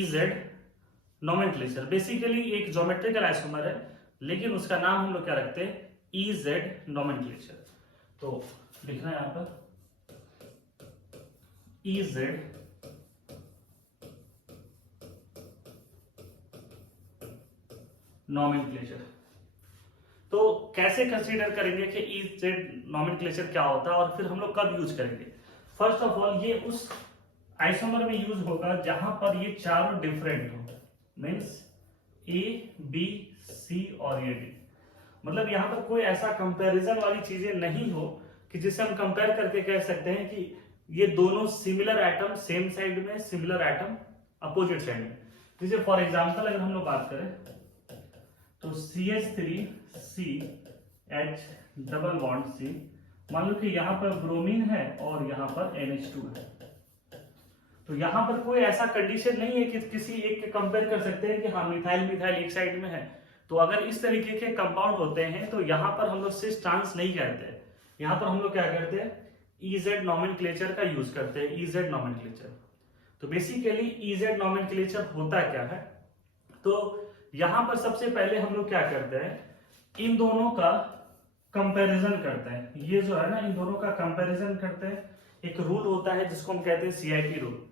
EZ nomenclature basically एक geometrical isomer है, लेकिन उसका नाम हम लोग क्या रखते हैं, इजेड नोमेनक्लेचर। तो लिखना है यहां पर इजेड नोमेनक्लेचर। तो कैसे कंसीडर करेंगे कि इजेड नोमेनक्लेचर क्या होता है और फिर हम लोग कब यूज करेंगे। फर्स्ट ऑफ ऑल ये उस आइसोमर में यूज होगा जहां पर ये चारों डिफरेंट हो, मीन्स ए बी सी और ये डी। मतलब यहां पर कोई ऐसा कंपैरिजन वाली चीजें नहीं हो कि जिससे हम कंपेयर करके कह सकते हैं कि ये दोनों सिमिलर एटम सेम साइड में, सिमिलर एटम अपोजिट साइड में। जैसे फॉर एग्जांपल अगर हम लोग बात करें तो CH3CH डबल बॉन्ड C, मान लो कि यहां पर ब्रोमीन है और यहां पर NH2 है। तो यहां पर कोई ऐसा कंडीशन नहीं है कि किसी एक के कंपेयर कर सकते हैं कि हाँ मिथाइल मिथाइल एक साइड में है। तो अगर इस तरीके के कंपाउंड होते हैं तो यहां पर हम लोग सिस ट्रांस नहीं करते हैं, यहां पर हम लोग क्या करते हैं, इजेड नोमेनक्लेचर का यूज करते हैं, इजेड नोमेनक्लेचर। तो बेसिकली इजेड नोमेनक्लेचर होता क्या है, तो यहां पर सबसे पहले हम लोग क्या करते हैं, इन दोनों का कंपैरिजन करते हैं। ये जो है ना, इन दोनों का कंपैरिजन करते हैं। एक रूल होता है जिसको हम कहते हैं CIP रूल।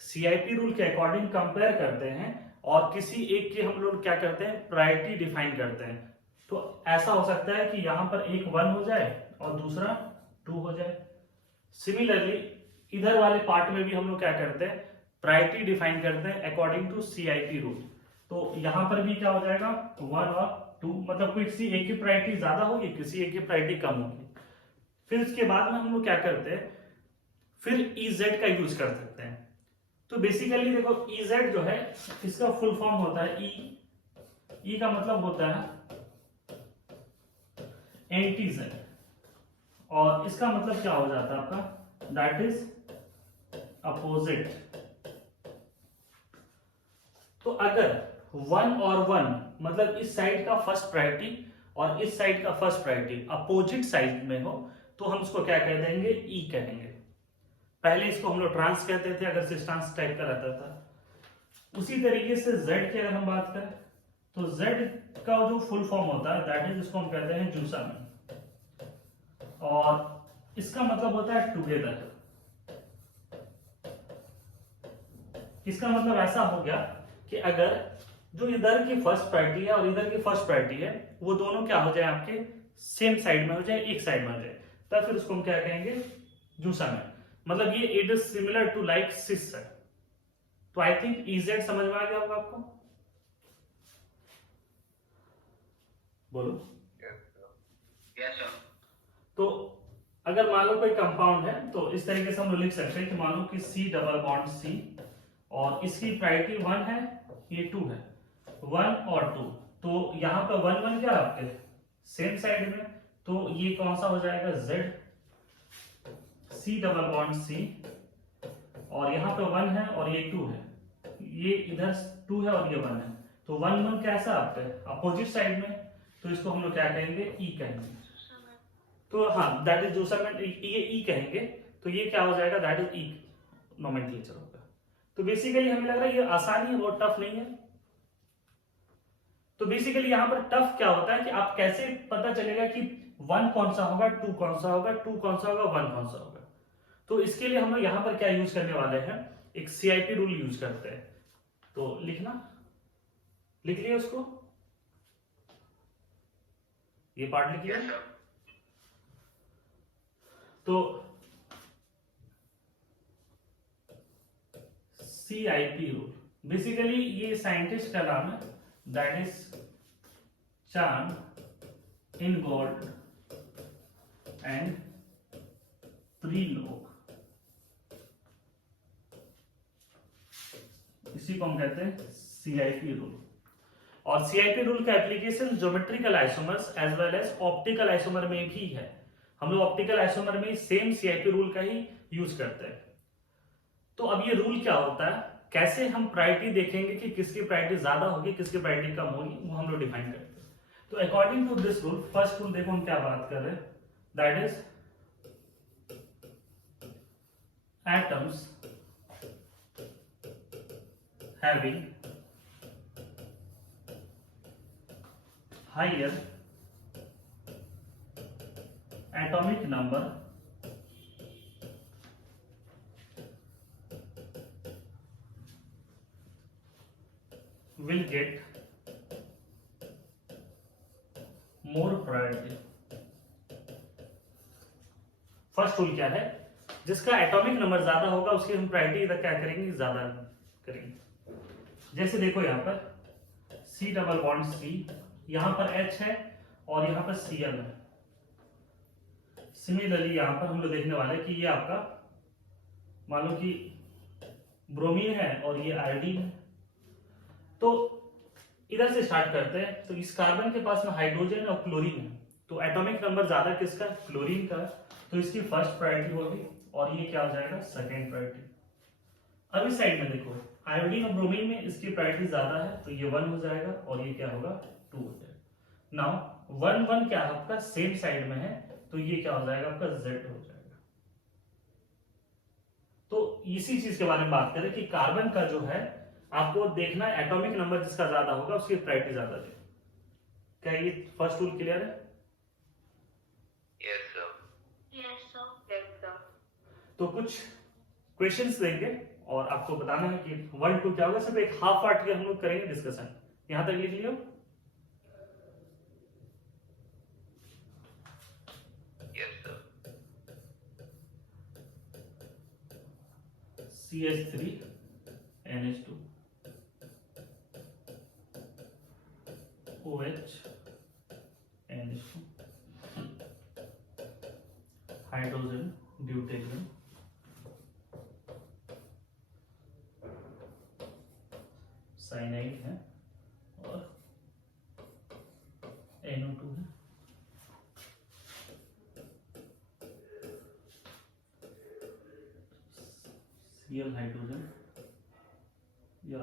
CIP रूल के अकॉर्डिंग कंपेयर करते हैं और किसी एक की हम लोग क्या करते हैं, प्रायोरिटी डिफाइन करते हैं। तो ऐसा हो सकता है कि यहां पर एक 1 हो जाए और दूसरा 2 हो जाए। सिमिलरली इधर वाले पार्ट में भी हम लोग क्या करते हैं, प्रायोरिटी डिफाइन करते हैं अकॉर्डिंग टू CIP रूल। तो यहां पर भी क्या हो जाएगा, 1 और 2, मतलब किसी एक की प्रायोरिटी ज्यादा होगी, किसी एक की प्रायोरिटी कम होगी। फिर इसके बाद में हम लोग क्या करते हैं, फिर EZ का यूज कर सकते हैं। तो बेसिकली देखो EZ जो है इसका फुल फॉर्म होता है ई का मतलब होता है एंटीजेड, और इसका मतलब क्या हो जाता है आपका, दैट इज अपोजिट। तो अगर 1 और 1 मतलब इस साइड का फर्स्ट प्रायोरिटी और इस साइड का फर्स्ट प्रायोरिटी अपोजिट साइड में हो तो हम उसको क्या कह देंगे, ई कहेंगे। पहले इसको हम लोग ट्रांस कहते थे अगर सिस्टांस टाइप का रहता था। उसी तरीके से Z की अगर हम बात करें तो Z का जो फुल फॉर्म होता है दैट इज, इसको हम कहते हैं जूसामिन, और इसका मतलब होता है टुगेदर। इसका मतलब ऐसा हो गया कि अगर जो इधर की फर्स्ट प्रायोरिटी है और इधर की फर्स्ट प्रायोरिटी है वो दोनों क्या हो जाए, आपके सेम साइड में हो जाए, एक साइड में हो जाए, तब फिर उसको हम क्या कहेंगे, जूसामिन। मतलब ये it is similar to like cis. तो आई थिंक EZ समझ में आ गया होगा आपको, बोलो। Yes sir. तो अगर मान लो कोई कंपाउंड है तो इस तरीके से हम लोग लिख सकते हैं कि मान लो कि C डबल बॉन्ड C और इसकी प्रायोरिटी 1 है, ये 2 है, 1 और 2। तो यहां पर 1 1 क्या है आपके सेम साइड में, तो ये कौन सा हो जाएगा, Z C double bond C, और यहां पे 1 है और ये 2 है, ये इधर 2 है और ये 1 है। तो 1 1 कैसा आपका अपोजिट साइड में, तो इसको हम लोग क्या कहेंगे, ई कहेंगे। तो हाँ दैट इज जूसामिन, ये ई कहेंगे। तो ये क्या हो जाएगा, दैट इज ई नोमेनक्लेचर होगा। तो बेसिकली हमें लग रहा है ये आसानी है, बहुत टफ नहीं है। तो बेसिकली यहां पर टफ क्या होता है कि आप कैसे पता चलेगा कि 1 कौन सा होगा, 2 कौन सा होगा, 2 कौन सा होगा, 1 कौन सा होगा। तो इसके लिए हम लोग यहां पर क्या यूज करने वाले हैं, एक CIP रूल यूज करते हैं। तो लिखना, लिख लिया उसको, ये पार्ट लिख लिया। तो CIP रूल बेसिकली ये साइंटिस्ट का नाम है, दैट इज चांग इनगोल्ड एंड प्रीलोग, इसी को हम कहते हैं CIP रूल। और CIP रूल का application geometrical isomers as well as optical isomer में भी है। हम लोग ऑप्टिकल आइसोमर में सेम CIP रूल का ही यूज करते हैं। तो अब ये रूल क्या होता है, कैसे हम प्रायोरिटी देखेंगे कि किसकी प्रायोरिटी ज्यादा होगी, किसकी प्रायोरिटी कम होगी, वो हम लोग डिफाइन करते हैं। तो according to this rule, first rule देखो हम क्या बात कर रहे हैं, that is atoms having higher atomic number will get more priority। First rule क्या है, जिसका एटॉमिक नंबर ज्यादा होगा उसकी हम प्रायोरिटी क्या करेंगे, ज्यादा करेंगे। जैसे देखो यहाँ पर C डबल बॉन्ड C, यहाँ पर H है और यहाँ पर Cl है। सिमिलरली यहाँ पर हम लोग देखने वाले कि ये आपका मान लो कि ब्रोमीन है और ये आयोडीन है। तो इधर से स्टार्ट करते हैं। तो इस कार्बन के पास में हाइड्रोजन और क्लोरीन है, तो एटॉमिक नंबर ज्यादा किसका, क्लोरीन का, तो इसकी फर्स्ट प्रायोरिटी होगी और ये क्या हो जाएगा, सेकेंड प्रायोरिटी। अब इस साइड में देखो आयोडीन और ब्रोमीन में इसकी प्रायोरिटी ज्यादा है, तो ये 1 हो जाएगा और ये क्या होगा, 2 हो जाएगा। नाउ 1 1 क्या आपका सेम साइड में है, तो ये क्या हो जाएगा आपका Z हो जाएगा। तो इसी चीज के बारे में बात करें कि कार्बन का जो है आपको देखना है एटॉमिक नंबर जिसका ज्यादा होगा उसकी प्रायोरिटी ज्यादा दे। क्या ये फर्स्ट रूल क्लियर है? Yes, sir. Yes, sir. Yes, sir. तो कुछ क्वेश्चंस देंगे और आपको बताना है कि 1 2 क्या होगा। सिर्फ एक हाफ पार्ट के हम लोग करेंगे डिस्कशन। यहां तक लिख लियो। Yes, sir. CH3 NH2 OH NH2 hydrogen deuterium cyanide है और NO2 है। Cl हाइड्रोजन या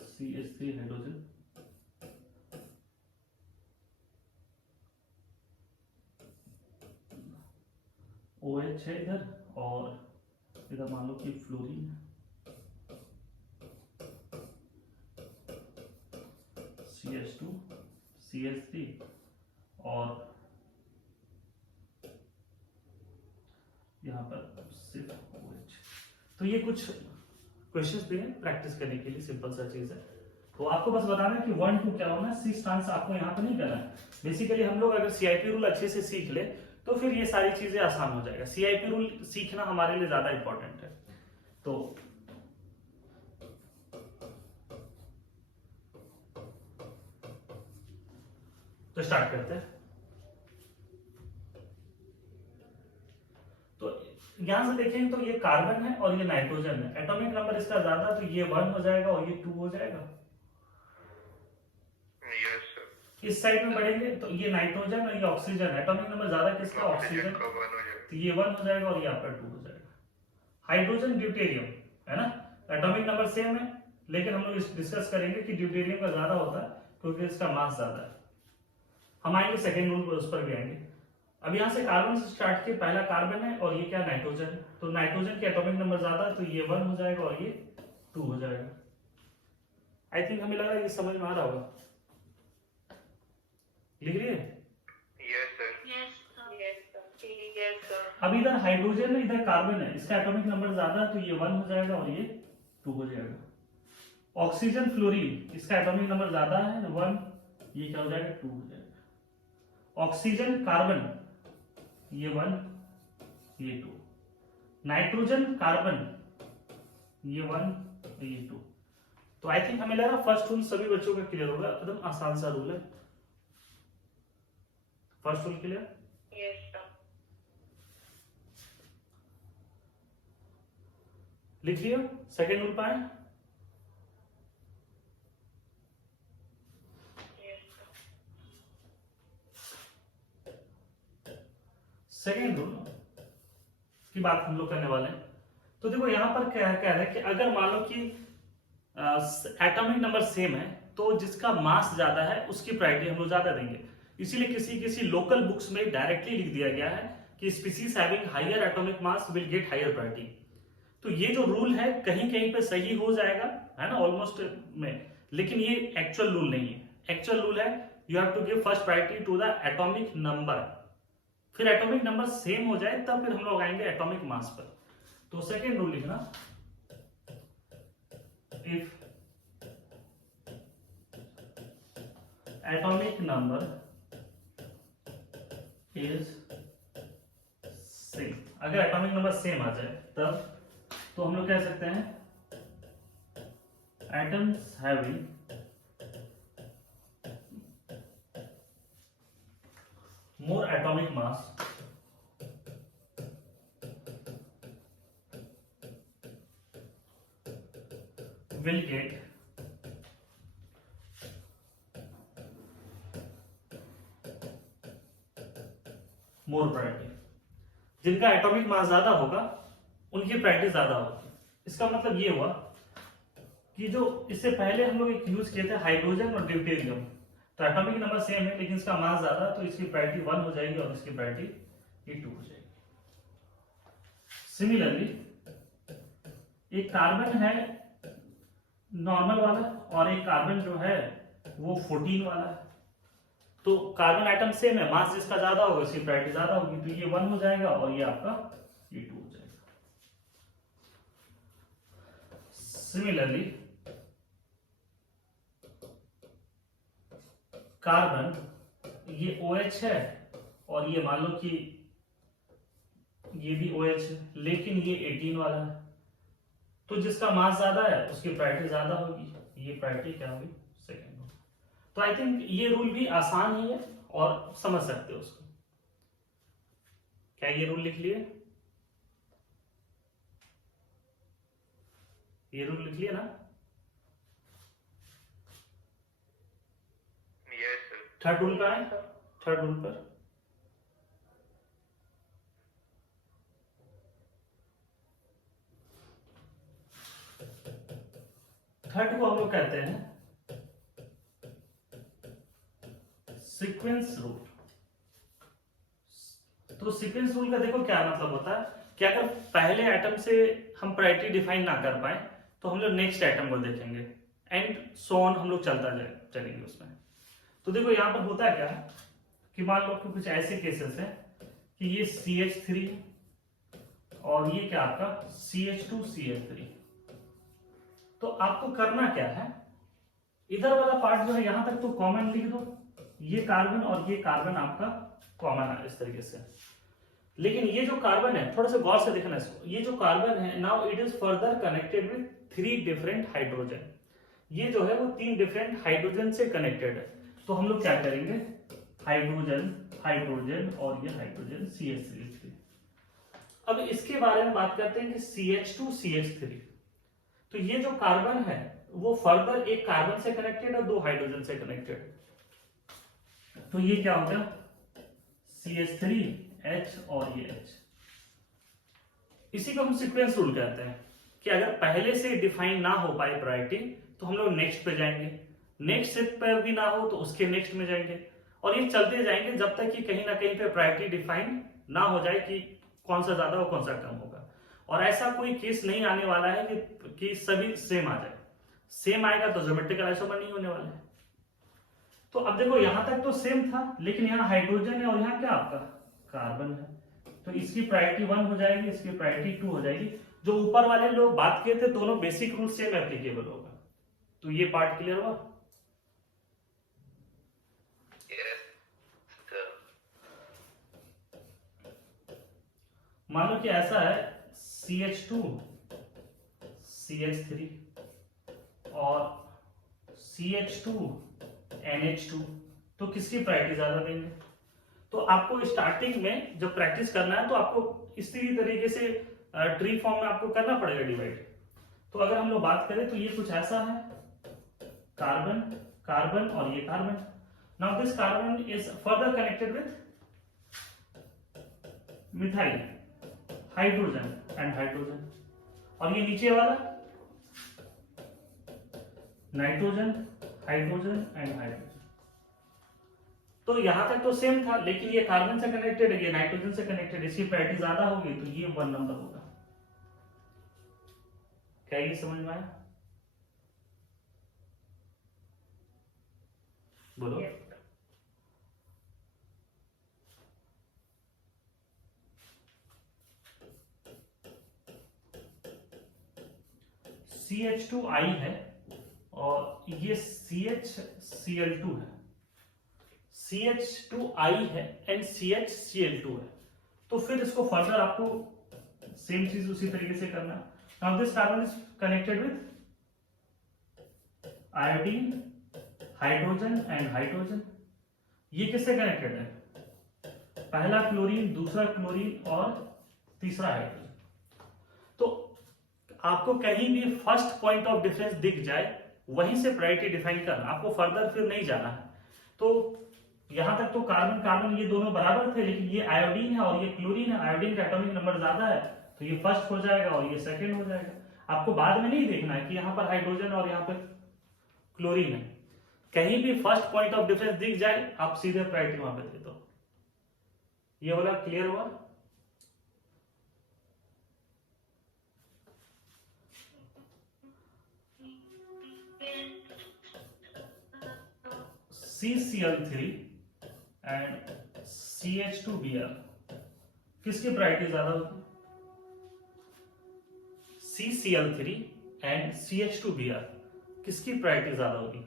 CH3 हाइड्रोजन OH है इधर और इधर मान लो कि फ्लोरीन है, CH2 CH3 और यहाँ पर सिर्फ OH। तो ये कुछ क्वेश्चंस भी हैं प्रैक्टिस करने के लिए, सिंपल सा चीज है। तो आपको बस बताना है कि 1 2 क्या होना है, सी स्टांस आपको यहाँ पे नहीं करना है। बेसिकली हम लोग अगर CIP रूल अच्छे से सीख ले तो फिर ये सारी चीजें आसान हो जाएगा। CIP रूल सीखना हमारे लिए ज्यादा इंपॉर्टेंट है। तो स्टार्ट करते हैं। तो यहां से देखें तो ये कार्बन है और ये नाइट्रोजन है। एटॉमिक नंबर इसका ज्यादा, तो ये 1 हो जाएगा और ये 2 हो जाएगा। Yes, sir. इस साइड में बढ़ेंगे तो ये नाइट्रोजन और ये ऑक्सीजन है। एटॉमिक नंबर ज्यादा किसका, ऑक्सीजन, का 1 हो जाएगा। तो ये 1 हो जाएगा और यहाँ पर 2 हो जाएगा। हाइड्रोजन ड्यूटेरियम है ना, एटॉमिक नंबर सेम है, लेकिन हम लोग डिस्कस करेंगे कि ड्यूटेरियम का ज्यादा होता है क्योंकि इसका मास ज्यादा है। हम आएंगे सेकेंड रूल पर, उस पर भी आएंगे। अब यहाँ से कार्बन से स्टार्ट किए, पहला कार्बन है और ये क्या नाइट्रोजन है, तो नाइट्रोजन के एटॉमिक नंबर ज्यादा है, तो ये 1 हो जाएगा और ये 2 हो जाएगा। आई थिंक हमें लगा ये समझ में आ रहा होगा। लिख रही है? Yes, sir. Yes, sir. Yes, sir. Yes, sir. अब इधर हाइड्रोजन है, इधर कार्बन है, इसका एटॉमिक नंबर ज्यादा है, तो ये 1 हो जाएगा और ये 2 हो जाएगा। ऑक्सीजन फ्लोरीन, इसका एटॉमिक नंबर ज्यादा है 1, ये क्या हो जाएगा 2 हो जाएगा। ऑक्सीजन कार्बन, ये 1 ये 2। नाइट्रोजन कार्बन, ये 1 ये 2। तो आई थिंक हमें लग रहा फर्स्ट रूल सभी बच्चों का क्लियर होगा। एकदम आसान सा रूल है। First rule clear? Yes, sir. लिख लियो। सेकेंड रूल पाए? Yes, sir. सेकेंड रूल की बात हम लोग करने वाले हैं। तो देखो यहां पर क्या कह रहा है कि अगर मान लो कि एटॉमिक नंबर सेम है तो जिसका मास ज्यादा है उसकी प्रायोरिटी हम लोग ज्यादा देंगे। इसीलिए किसी किसी लोकल बुक्स में डायरेक्टली लिख दिया गया है कि species having higher atomic mass will get higher priority. तो ये जो रूल है कहीं कहीं पे सही हो जाएगा है ना, ऑलमोस्ट में। लेकिन ये एक्चुअल रूल नहीं है। एक्चुअल रूल है you have to give first priority to the atomic number, फिर एटॉमिक नंबर सेम हो जाए तब फिर हम लोग आएंगे एटॉमिक मास पर। तो सेकेंड रूल लिखना, if atomic number is same, अगर एटॉमिक नंबर सेम आ जाए तब तो हम लोग कह सकते हैं atoms having more atomic mass will get more priority। जिनका एटॉमिक मास ज्यादा होगा उनकी प्रायोरिटी ज्यादा होगी। इसका मतलब ये हुआ कि जो इससे पहले हम लोग एक यूज किए थे हाइड्रोजन और ड्यूटेरियम, तो एटॉमिक नंबर सेम है लेकिन इसका मास ज्यादा, तो इसकी प्रायोरिटी 1 हो जाएगी और इसकी प्रायोरिटी ये 2 हो जाएगी। सिमिलरली एक कार्बन है नॉर्मल वाला और एक कार्बन जो है वो 14 वाला है, तो कार्बन आइटम सेम है, मास जिसका ज्यादा होगा उसकी प्रायोरिटी ज्यादा होगी, तो ये 1 हो जाएगा और ये आपका ये 2 हो जाएगा। सिमिलरली कार्बन ये OH है और ये मान लो कि ये भी OH है लेकिन ये 18 वाला है, तो जिसका मास ज्यादा है उसकी प्रायोरिटी ज्यादा होगी, ये प्रायोरिटी क्या होगी, सेकंड होगी। तो आई थिंक ये रूल भी आसान ही है और समझ सकते हो उसको। क्या ये रूल लिख लिए? ये रूल लिख लिए ना? Yes, sir. थर्ड रूल पर आए, थर्ड रूल पर थर्ड को हम लोग कहते हैं सीक्वेंस रूल। तो सीक्वेंस रूल का देखो क्या मतलब होता है कि अगर पहले एटम से हम प्रायोरिटी डिफाइन ना कर पाए तो हम लोग नेक्स्ट एटम को देखेंगे एंड सो ऑन, हम लोग चलेंगे उसमें। तो देखो यहाँ पर होता है क्या कि मान लो कि कुछ ऐसे केसेस हैं कि ये CH3 और ये क्या आपका CH2CH3, तो आपको करना क्या है, इधर वाला पार्ट जो है यहां तक तो कॉमन लिख दो, ये कार्बन और ये कार्बन आपका कॉमन है इस तरीके से। लेकिन ये जो कार्बन है थोड़ा सा गौर से देखना इसको, ये जो कार्बन है now it is further connected with 3 different hydrogen, ये जो है वो 3 डिफरेंट हाइड्रोजन से कनेक्टेड है। तो हम लोग क्या करेंगे, हाइड्रोजन हाइड्रोजन और ये हाइड्रोजन CH3। अब इसके बारे में बात करते हैं कि CH2CH3, तो ये जो कार्बन है वो फर्दर एक कार्बन से कनेक्टेड है, 2 हाइड्रोजन से कनेक्टेड, तो ये क्या हो गया CH3H और ये H। इसी को हम सीक्वेंस रूल कहते हैं कि अगर पहले से डिफाइन ना हो पाए प्रायोरिटी तो हम लोग नेक्स्ट पे जाएंगे, नेक्स्ट स्टेप पे भी ना हो तो उसके नेक्स्ट में जाएंगे, और ये चलते जाएंगे जब तक कि कहीं ना कहीं पे प्रायोरिटी डिफाइन ना हो जाए कि कौन सा ज्यादा और कौन सा कम होगा। और ऐसा कोई केस नहीं आने वाला है कि सभी सेम आ जाए, सेम आएगा तो ज्योमेट्रिकल आइसोमर नहीं होने वाला है। तो अब देखो यहां तक तो सेम था लेकिन यहाँ हाइड्रोजन है और यहाँ क्या आपका कार्बन है, तो इसकी प्रायोरिटी 1 हो जाएगी, इसकी प्रायोरिटी 2 हो जाएगी। जो ऊपर वाले लोग बात किए थे दोनों बेसिक रूल सेम एप्लीकेबल होगा। तो ये पार्ट क्लियर हुआ? Yes, sir. मान लो कि ऐसा है CH2 CH3 और CH2 NH2, तो किसकी प्रायोरिटी ज्यादा देंगे? तो आपको स्टार्टिंग में जब प्रैक्टिस करना है तो आपको इसी तरीके से ट्री फॉर्म में आपको करना पड़ेगा डिवाइड। तो अगर हम लोग बात करें तो ये कुछ ऐसा है, कार्बन कार्बन और ये carbon. Now this carbon is further connected with methyl hydrogen and hydrogen, और ये नीचे वाला नाइट्रोजन हाइड्रोजन एंड हाइड्रोजन। तो यहां तक तो सेम था लेकिन ये कार्बन से कनेक्टेड है, ये नाइट्रोजन से कनेक्टेड, इसकी प्रायोरिटी ज्यादा होगी तो ये 1 नंबर होगा। क्या ये समझ में आया? CH2I है और ये CHCl2 है, CH2I है एंड CHCl2 है। तो फिर इसको फर्दर आपको सेम चीज उसी तरीके से करना है। Now this carbon is connected with iodine, hydrogen and hydrogen. ये किससे कनेक्टेड है? पहला क्लोरीन, दूसरा क्लोरीन और तीसरा हाइड्रोजन। तो आपको कहीं भी फर्स्ट पॉइंट ऑफ डिफरेंस दिख जाए वहीं से प्रायोरिटी डिफाइन करना, आपको फर्दर फिर नहीं जाना है। तो यहां तक तो कार्बन कार्बन ये दोनों बराबर थे, लेकिन ये आयोडीन है और ये क्लोरीन है, आयोडीन का एटॉमिक नंबर ज्यादा है तो ये फर्स्ट हो जाएगा और ये सेकंड हो जाएगा। आपको बाद में नहीं देखना है कि यहाँ पर हाइड्रोजन और यहाँ पर क्लोरीन है, कहीं भी फर्स्ट पॉइंट ऑफ डिफरेंस दिख जाए आप सीधे प्रायोरिटी वहां पे दे दो। ये वाला क्लियर हुआ? CCl3 एंड CH2Br किसकी प्रायोरिटी ज्यादा होती है? CCl3 एंड CH2Br किसकी प्रायोरिटी ज्यादा होगी?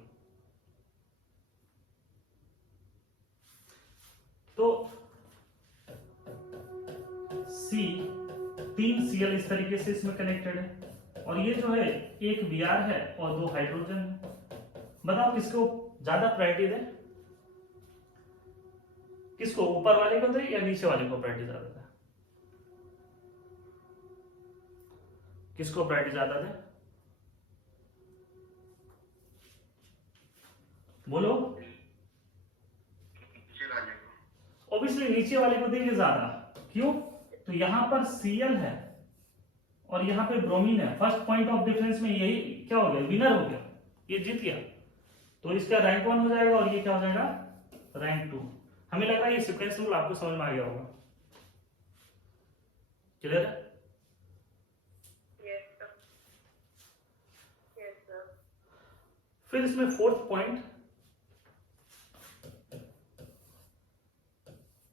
तो C 3 Cl इस तरीके से इसमें कनेक्टेड है और ये जो है एक Br है और 2 हाइड्रोजन है। बताओ किसको ज्यादा प्रायोरिटी दे? किसको, ऊपर वाले को दे या नीचे वाले को प्रायोरिटी ज्यादा दे? किसको प्रायोरिटी ज्यादा दे? बोलो। ऑब्वियसली नीचे वाले को देंगे ज्यादा। क्यों? तो यहां पर Cl है और यहां पे ब्रोमीन है। फर्स्ट पॉइंट ऑफ डिफरेंस में यही क्या हो गया? विनर हो गया, ये जीत गया। तो इसका रैंक 1 हो जाएगा और ये क्या हो जाएगा? रैंक 2। हमें लग रहा है ये सीक्वेंस रूल आपको समझ में आ गया होगा। क्लियर है? Yes, sir. Yes, sir. फिर इसमें फोर्थ पॉइंट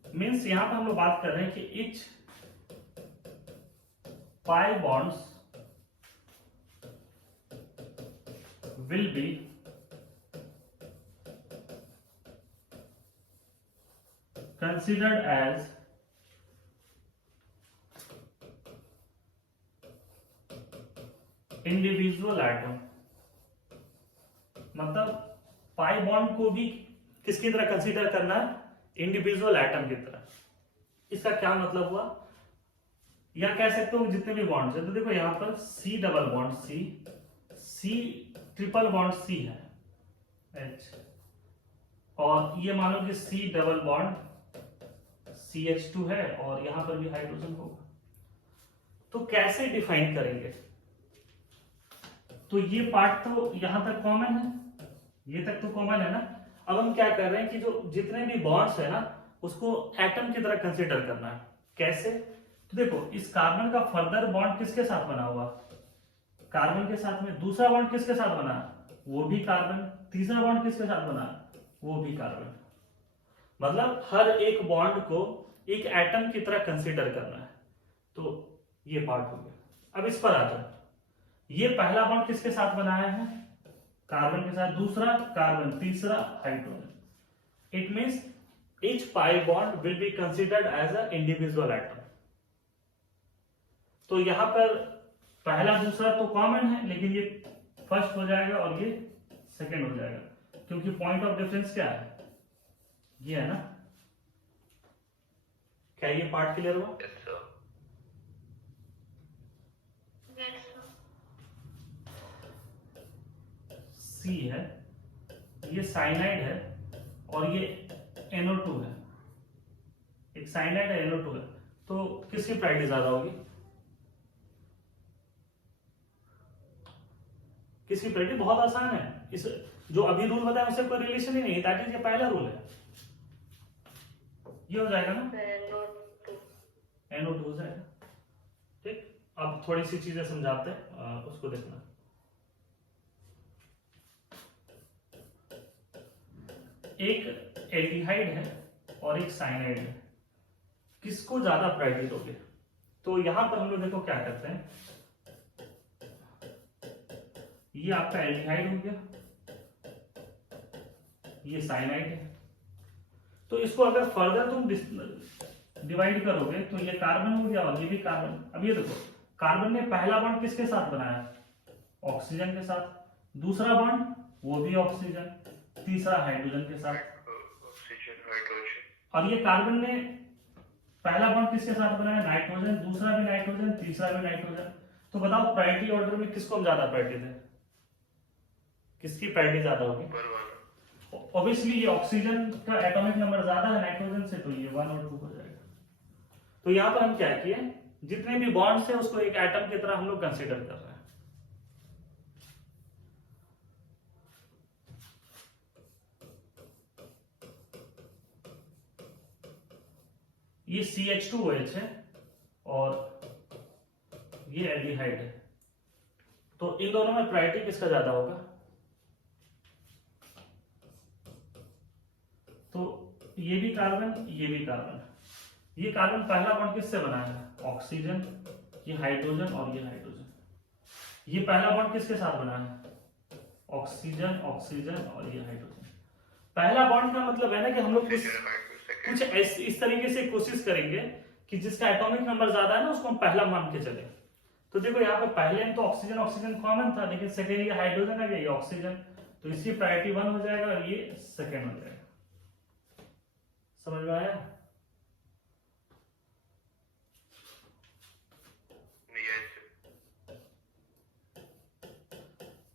मीन्स यहां पर हम लोग बात कर रहे हैं कि each pi bonds will be considered as individual atom. मतलब पाई बॉन्ड को भी किसकी तरह कंसीडर करना है? इंडिविजुअल एटम की तरह। इसका क्या मतलब हुआ? या कह सकते हो जितने भी बॉन्ड्स है, तो देखो यहां पर C double bond C triple bond C है H, और ये मानो कि C डबल बॉन्ड CH2 है और यहां पर भी हाइड्रोजन होगा। तो कैसे डिफाइन करेंगे? तो ये पार्ट तो यहां तक कॉमन है, ये तक तो कॉमन है ना। अब हम क्या कर रहे हैं कि जो जितने भी बॉन्ड्स है ना उसको एटम की तरह कंसीडर करना है। कैसे? तो देखो इस कार्बन का फर्दर बॉन्ड किसके साथ बना हुआ? कार्बन के साथ में। दूसरा बॉन्ड किसके साथ बना? वो भी कार्बन। तीसरा बॉन्ड किसके साथ बना? वो भी कार्बन। मतलब हर एक बॉन्ड को एक एटम की तरह कंसीडर करना है। तो ये पार्ट हो गया। अब इस पर आ जाओ। ये पहला बॉन्ड किसके साथ बनाया है? कार्बन के साथ। दूसरा कार्बन, तीसरा hydrogen. It means each pi bond will be considered as a individual atom। तो यहां पर पहला दूसरा तो कॉमन है, लेकिन ये फर्स्ट हो जाएगा और ये सेकंड हो जाएगा, क्योंकि पॉइंट ऑफ डिफरेंस क्या है? ये है ना। क्या ये पार्ट क्लियर हुआ? Yes, sir. Yes, sir. C है, ये साइनाइड है और ये NO2 है। एक साइनाइड है, NO2 है। तो किसकी प्रायोरिटी ज्यादा होगी? किसकी प्रायोरिटी? बहुत आसान है। इस जो अभी रूल बताया उससे कोई रिलेशन ही नहीं है। दैट इज ये पहला रूल है। ये हो जाएगा ना, NO2 हो जाएगा। ठीक, अब थोड़ी सी चीजें समझाते हैं, उसको देखना। एक एल्डिहाइड है और एक साइनाइड है, किसको ज्यादा प्रायोरिटी दोगे? तो यहां पर हम लोग देखो क्या करते हैं, ये आपका एल्डिहाइड हो गया, ये साइनाइड है। तो इसको अगर फर्दर तुम डिवाइड करोगे तो ये कार्बन हो गया और ये भी कार्बन। अब ये देखो, कार्बन ने पहला बॉन्ड किसके साथ बनाया? ऑक्सीजन के साथ। दूसरा बॉन्ड वो भी ऑक्सीजन, तीसरा हाइड्रोजन के साथ। Oxygen, hydrogen. और ये कार्बन ने पहला बॉन्ड किसके साथ बनाया? नाइट्रोजन, दूसरा भी नाइट्रोजन, तीसरा भी नाइट्रोजन। तो बताओ प्रायोरिटी ऑर्डर में किसको हम ज्यादा प्रायोरिटी दें? किसकी प्रायोरिटी ज्यादा होगी? ऊपर वाला। ऑब्वियसली ये ऑक्सीजन का एटॉमिक नंबर ज्यादा है नाइट्रोजन से, तो ये 1 और 2 हो जाएगा। तो यहां पर हम क्या किए, जितने भी बॉन्ड्स हैं उसको एक एटम की तरह हम लोग कंसीडर कर रहे हैं। ये CH2OH है और ये एल्डिहाइड है। तो इन दोनों में प्रायोरिटी किसका ज्यादा होगा? तो ये भी कार्बन, ये भी कार्बन। ये कार्बन पहला बॉन्ड किससे बना है? ऑक्सीजन, ये हाइड्रोजन और ये हाइड्रोजन। ये पहला बॉन्ड किसके साथ बना है? ऑक्सीजन, ऑक्सीजन और ये हाइड्रोजन। पहला बॉन्ड का मतलब है ना कि हम लोग कुछ इस तरीके से कोशिश करेंगे कि जिसका एटॉमिक नंबर ज्यादा है ना उसको हम पहला मान के चले। तो देखो यहाँ पे पहले तो ऑक्सीजन ऑक्सीजन कॉमन था, लेकिन सेकेंड ये हाइड्रोजन आ गया, ये ऑक्सीजन, तो इसकी प्रायोरिटी 1 हो जाएगा और ये सेकेंड हो जाएगा। समझ में आया?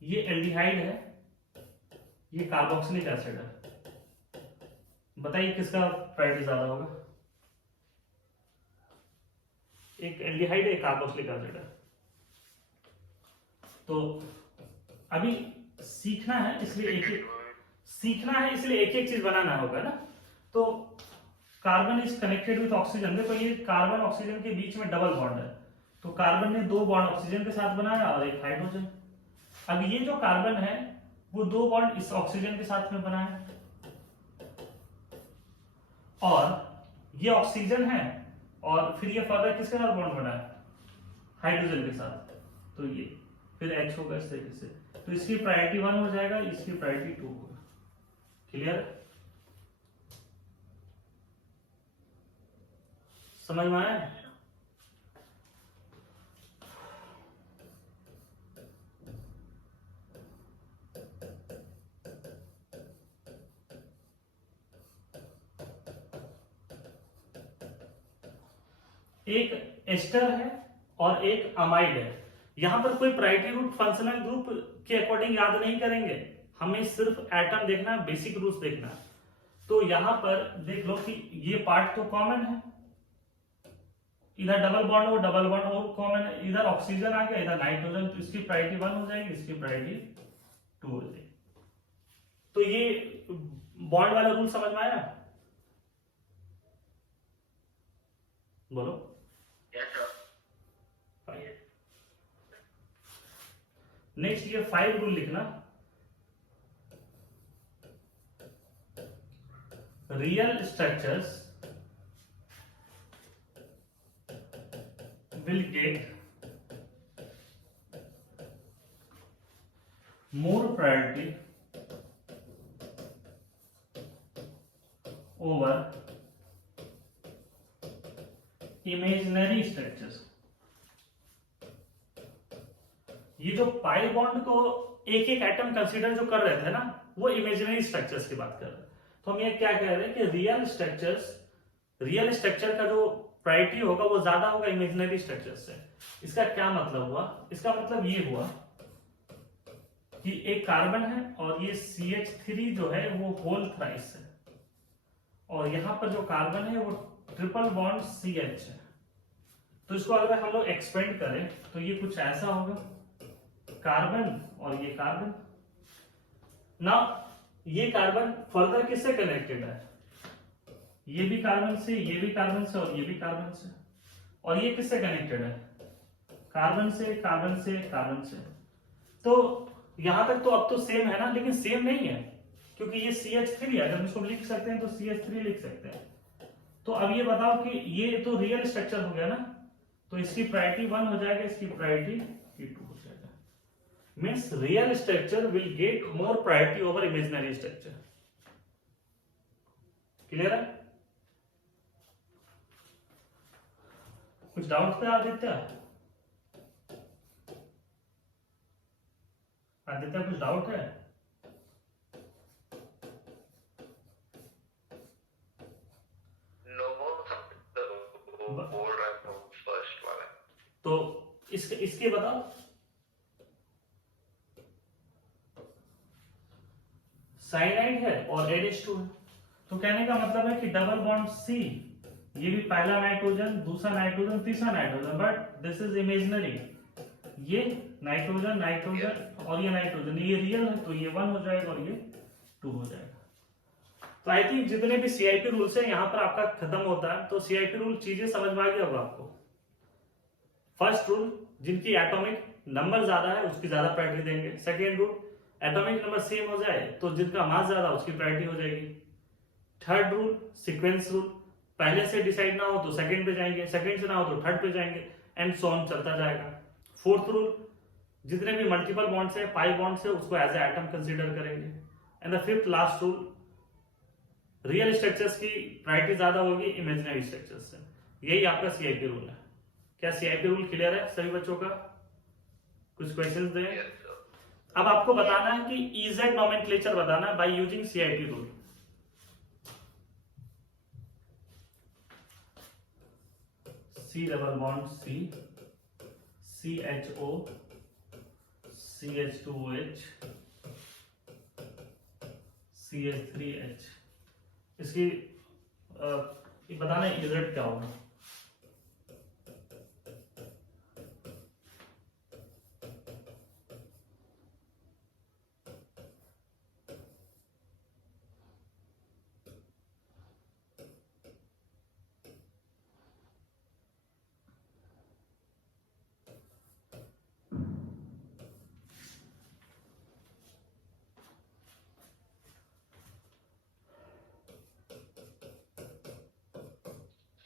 ये एल्डिहाइड है, ये कार्बोक्सिलिक एसिड है। बताइए किसका प्रायोरिटी ज्यादा होगा? एक एल्डिहाइड है, एक कार्बोक्सिलिक एसिड है। तो अभी सीखना है इसलिए एक एक चीज बनाना होगा ना। तो carbon is connected with oxygen. देखो ये कार्बन ऑक्सीजन के बीच में डबल बॉन्ड है, तो कार्बन ने 2 बॉन्ड ऑक्सीजन के साथ बनाया और एक हाइड्रोजन। अब ये जो कार्बन है वो 2 बॉन्ड इस ऑक्सीजन के साथ में बना है और ये ऑक्सीजन है और फिर ये फर्दर किसके साथ बॉन्ड बना है? हाइड्रोजन के साथ। तो ये फिर H होगा इस तरीके से। तो इसकी प्रायोरिटी 1 हो जाएगा, इसकी प्रायोरिटी 2 होगा। क्लियर? समझ में आया? एक एस्टर है और एक अमाइड है। यहां पर कोई प्रायोरिटी रूट फंक्शनल ग्रुप के अकॉर्डिंग याद नहीं करेंगे, हमें सिर्फ एटम देखना है, बेसिक रूल्स देखना है। तो यहां पर देख लो कि ये पार्ट तो कॉमन है, इधर डबल बॉन्ड और डबल बॉन्ड और कॉमन है, इधर ऑक्सीजन आ गया, इधर नाइट्रोजन, तो इसकी प्रायोरिटी 1 हो जाएगी, इसकी प्रायोरिटी 2 हो जाएगी। तो ये बॉन्ड वाला रूल समझ में आया? बोलो। नेक्स्ट ये 5 रूल लिखना। Real structures will get more priority over imaginary structures। ये जो पाई बॉन्ड को एक एक एटम कंसीडर जो कर रहे थे ना, वो इमेजिनरी स्ट्रक्चर्स की बात कर रहे हैं। तो हम ये क्या कह रहे हैं कि रियल स्ट्रक्चर का जो प्रायोरिटी होगा वो ज्यादा होगा इमेजिनरी स्ट्रक्चर से। इसका क्या मतलब हुआ? इसका मतलब ये हुआ कि एक कार्बन है और ये CH3 जो है वो होल थ्राइस है, और यहां पर जो कार्बन है वो ट्रिपल बॉन्ड CH है। तो इसको अगर हम लोग एक्सपेंड करें तो ये कुछ ऐसा होगा, कार्बन और ये कार्बन ना, ये कार्बन फर्दर किससे कनेक्टेड है? ये भी कार्बन से, ये भी कार्बन से और ये भी कार्बन से, और ये किससे कनेक्टेड है? कार्बन से, कार्बन से, कार्बन से। तो यहां तक तो अब तो सेम है ना, लेकिन सेम नहीं है क्योंकि ये CH3 है। अगर इसको लिख सकते हैं तो CH3 लिख सकते हैं। तो अब ये बताओ कि ये तो रियल स्ट्रक्चर हो गया ना, तो इसकी प्रायोरिटी 1 हो जाएगा, इसकी प्रायोरिटी 2 हो जाएगा। Means real structure will get more priority over imaginary structure. Clear है? कुछ डाउट था आदित्य? आदित्य कुछ डाउट है? नो, बोल रहा हूँ फर्स्ट वाला। तो इसके बताओ। साइनाइड है और NH2 है, तो कहने का मतलब है कि डबल बॉन्ड C, ये भी पहला नाइट्रोजन, दूसरा नाइट्रोजन, तीसरा nitrogen, but this is imaginary. ये नाइट्रोजन नाइट्रोजन और ये नाइट्रोजन, ये रियल है, तो ये 1 हो जाएगा और ये 2 हो जाएगा। तो आई थिंक जितने भी CIP रूल्स है यहाँ पर आपका खत्म होता है। तो CIP रूल चीजें समझ में आ गया होगा आपको। फर्स्ट रूल, जिनकी एटॉमिक नंबर ज्यादा है उसकी ज्यादा प्रायोरिटी देंगे। Second rule, atomic number same हो जाए तो जिनका मास ज्यादा उसकी प्रायोरिटी हो जाएगी। थर्ड रूल, सीक्वेंस रूल, पहले से डिसाइड ना हो तो सेकंड पे जाएंगे, सेकंड से ना हो तो थर्ड पे जाएंगे, एंड सो ऑन चलता जाएगा। फोर्थ रूल, जितने भी मल्टीपल बॉन्ड्स है, पाई बॉन्ड्स है, उसको एज ए एटम कंसीडर करेंगे। And the fifth last rule, real structures की प्रायोरिटी ज्यादा होगी इमेजिनरी स्ट्रक्चर्स से। यही आपका CIP रूल है। क्या CIP रूल क्लियर है सभी बच्चों का? कुछ क्वेश्चंस दें? Yes sir. अब आपको बताना है कि EZ नॉमेनक्लेचर बताना है by using CIP rule. C double bond C, CHO, CH2OH, CH3H। इसकी ये बताना है EZ क्या होगा।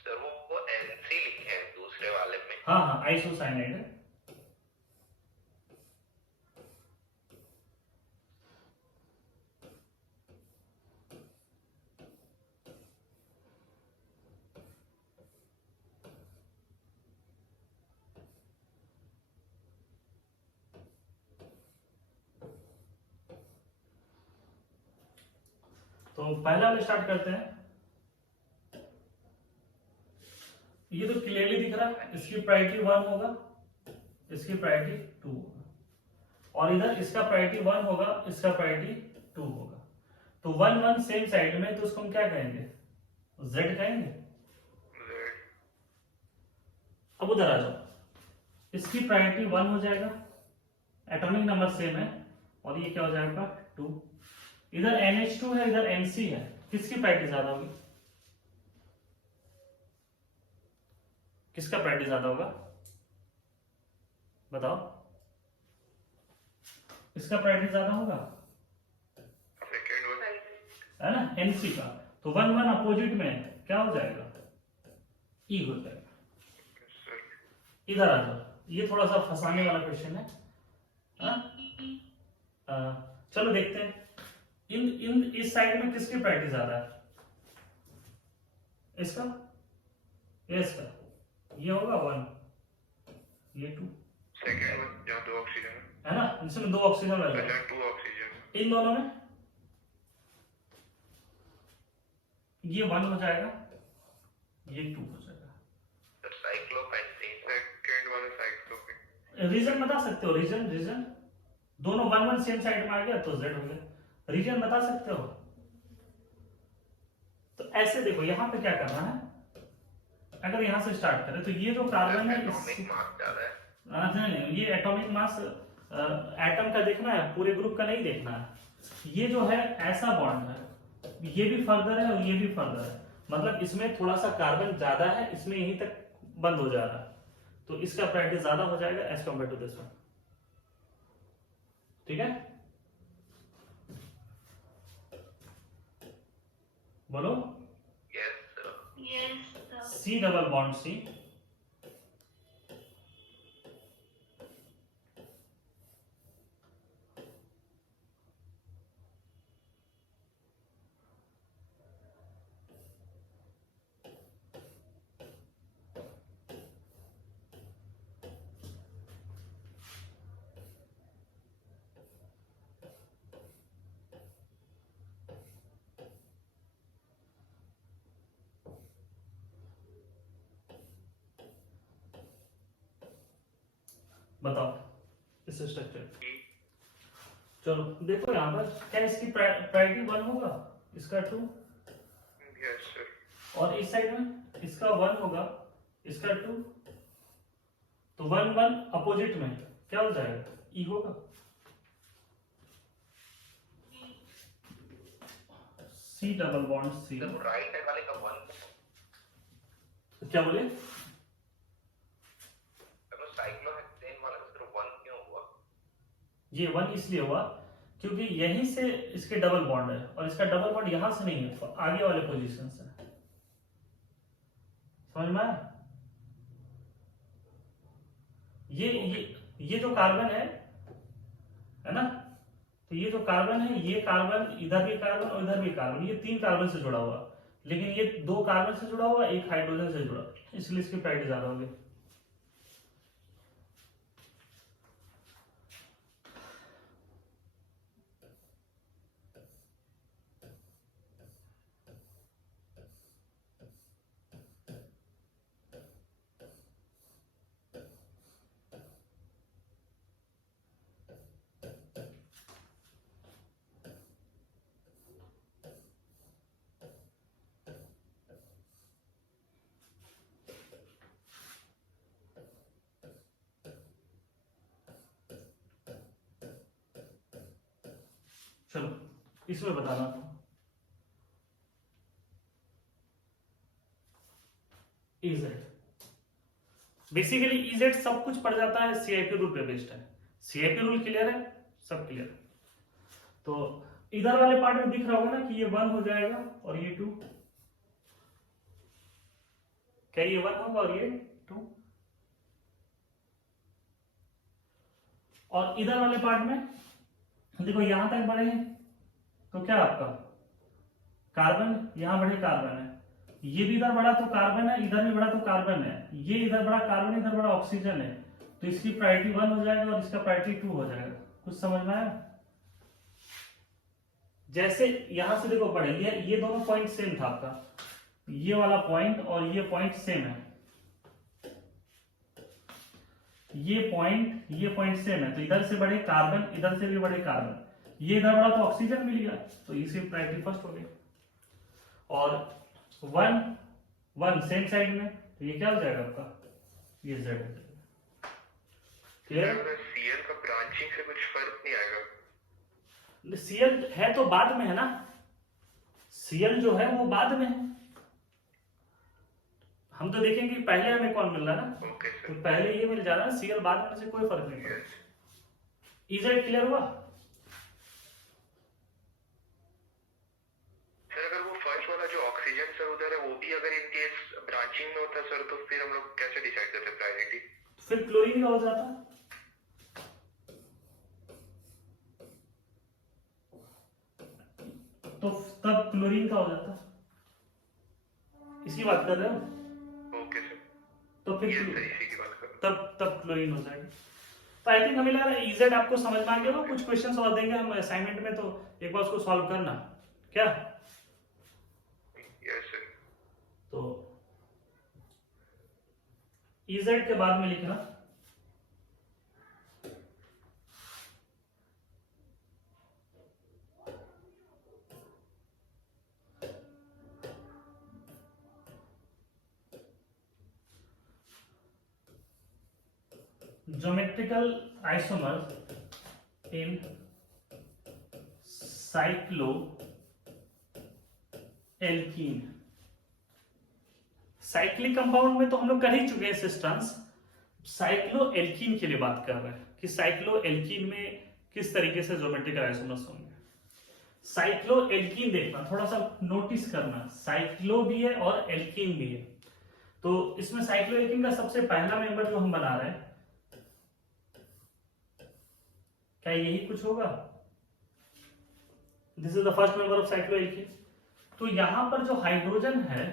सर वो NC लिखे हैं दूसरे वाले में। हाँ, आइसोसाइनाइड है। तो पहला वाला स्टार्ट करते हैं। ये तो क्लियरली दिख रहा है, इसकी प्रायोरिटी 1 होगा, इसकी प्रायोरिटी 2 होगा, और इधर इसका प्रायोरिटी 1 होगा, इसका प्रायोरिटी 2 होगा। तो 1 1 सेम साइड में, तो उसको हम क्या कहेंगे? Z कहेंगे। अब उधर आ जाओ, इसकी प्रायोरिटी 1 हो जाएगा, एटॉमिक नंबर सेम है, और ये क्या हो जाएगा? 2। इधर NH2 है, इधर NC है, किसकी प्रायोरिटी ज्यादा होगी? किसका प्रायोरिटी ज्यादा होगा बताओ? इसका प्रायोरिटी ज्यादा होगा, सेकंड वन। है ना, NC का। तो 1 1 अपोजिट में क्या हो जाएगा? E हो जाएगा। सर इधर आ जाओ, ये थोड़ा सा फंसाने वाला क्वेश्चन है। चलो देखते हैं, इन इस साइड में किसकी प्रायोरिटी ज्यादा है? इसका, इसका। ये होगा 1, ये 2, सेकंड वन जहाँ 2 ऑक्सीजन है ना, इसमें 2 ऑक्सीजन है, रहेगा। जहाँ 2 ऑक्सीजन। इन दोनों में ये 1 हो जाएगा, ये 2 हो जाएगा। Sir cyclopentane. सेकंड वाला साइक्लोपेंटेन। रीजन बता सकते हो? रीजन दोनों 1 1 सेम साइड में आ गया तो Z हो गया। रीजन बता सकते हो? तो ऐसे देखो, यहां पे क्या करना है, अगर यहां से स्टार्ट करें तो ये जो कार्बन है एटॉमिक मास ज्यादा है। नहीं, ये एटॉमिक मास एटम का देखना है, पूरे ग्रुप का नहीं देखना है। ये जो है ऐसा बॉन्ड है, ये भी फर्दर है और ये भी फर्दर है, मतलब इसमें थोड़ा सा कार्बन ज्यादा है, इसमें यहीं तक बंद हो जा रहा है, तो इसका प्रायोरिटी ज्यादा हो जाएगा as compare to this one. ठीक है, बोलो। Yes sir. Yes, sir. C double bond C, बताओ इस स्ट्रक्चर। चलो देखो यहाँ पर, क्या इसकी प्रायोरिटी 1 होगा, इसका 2, यस सर। और इस साइड में इसका 1 होगा, इसका 2, तो 1 1 अपोजिट में क्या हो जाएगा, ई होगा। सी डबल बॉन्ड सी, तो राइट साइड वाले का 1, क्या बोले, तो साइक्लोहेक्सेन वाला का सिर्फ 1 क्यों हुआ? ये 1 इसलिए हुआ क्योंकि यहीं से इसके डबल बॉन्ड है, और इसका डबल बॉन्ड यहां से नहीं है, आगे वाले पोजीशन से। समझ में आया? ये जो कार्बन है ना, तो ये जो कार्बन है, ये कार्बन, इधर भी कार्बन और इधर भी कार्बन, ये 3 कार्बन से जुड़ा हुआ, लेकिन ये 2 कार्बन से जुड़ा हुआ, 1 हाइड्रोजन से जुड़ा, इसलिए इसकी प्रायोरिटी ज्यादा होगी। चलो इसमें बताना था, इजेड, बेसिकली इजेड सब कुछ पड़ जाता है, सीआईपी रूल पे बेस्ड है। सीआईपी रूल क्लियर है, सब क्लियर है। तो इधर वाले पार्ट में दिख रहा होगा ना कि ये 1 हो जाएगा और ये 2, क्या ये 1 होगा और ये 2, और इधर वाले पार्ट में देखो यहां तक बढ़े हैं, तो क्या आपका कार्बन, यहां बढ़े कार्बन है, ये भी इधर बढ़ा तो कार्बन है, इधर भी बढ़ा तो कार्बन है, ये इधर बढ़ा कार्बन, इधर बढ़ा ऑक्सीजन है, तो इसकी प्रायोरिटी 1 हो जाएगा और इसका प्रायोरिटी 2 हो जाएगा। कुछ समझ में आया? जैसे यहां से देखो पढ़े, ये दोनों पॉइंट सेम था आपका, ये वाला पॉइंट और ये पॉइंट सेम है, ये पॉइंट सेम है, तो इधर से बढ़े कार्बन, इधर से भी बढ़े कार्बन, ये इधर बढ़ा तो ऑक्सीजन मिल गया, तो इसकी प्रायोरिटी फर्स्ट हो गई। और 1 सेम साइड में, तो ये क्या हो जाएगा आपका, ये जेड हो जाएगा। क्लियर? सीएल का ब्रांचिंग से कुछ फर्क नहीं आएगा? सीएल है तो बाद में है ना, सीएल जो है वो बाद में है, हम तो देखेंगे पहले हमें कौन मिल रहा है ना, ओके तो सर। पहले ये मिल जा रहा है, सीएल बाद में से कोई फर्क नहीं पड़ेगा। यस इजेड क्लियर हुआ? सर, अगर वो फर्स्ट वाला जो ऑक्सीजन सर उधर है, वो भी अगर इन केस ब्रांचिंग में होता सर, तो फिर हम लोग कैसे डिसाइड करते प्रायोरिटी? फिर क्लोरीन का हो जाता, तो तब क्लोरीन का हो जाता, इसकी बात कर रहे हो? ओके सर, तो फिर ये सर इसी की बात कर रहा तब क्लोरीन हो जाएगा। तो आई थिंक हमें लग रहा है इजेड आपको समझ में आ गया होगा। कुछ क्वेश्चंस और देंगे हम असाइनमेंट में, तो एक बार उसको सॉल्व करना, क्या? हूँ। Yes sir. तो इजेड के बाद में लिखना geometrical isomers in cycloalkene। Cyclic compound में तो हम लोग कर ही चुके हैं सिस्टम्स, साइक्लोएल्कीन के लिए बात कर रहे हैं कि साइक्लोएल्कीन में किस तरीके से ज्योमेट्रिकल आइसोमर्स होंगे। साइक्लोएल्कीन देखना, थोड़ा सा नोटिस करना, साइक्लो भी है और एल्कीन भी है। तो इसमें साइक्लोएल्कीन का सबसे पहला मेंबर जो हम बना रहे हैं, क्या यही कुछ होगा? This is the first member of cycloalkene. तो यहां पर जो हाइड्रोजन है,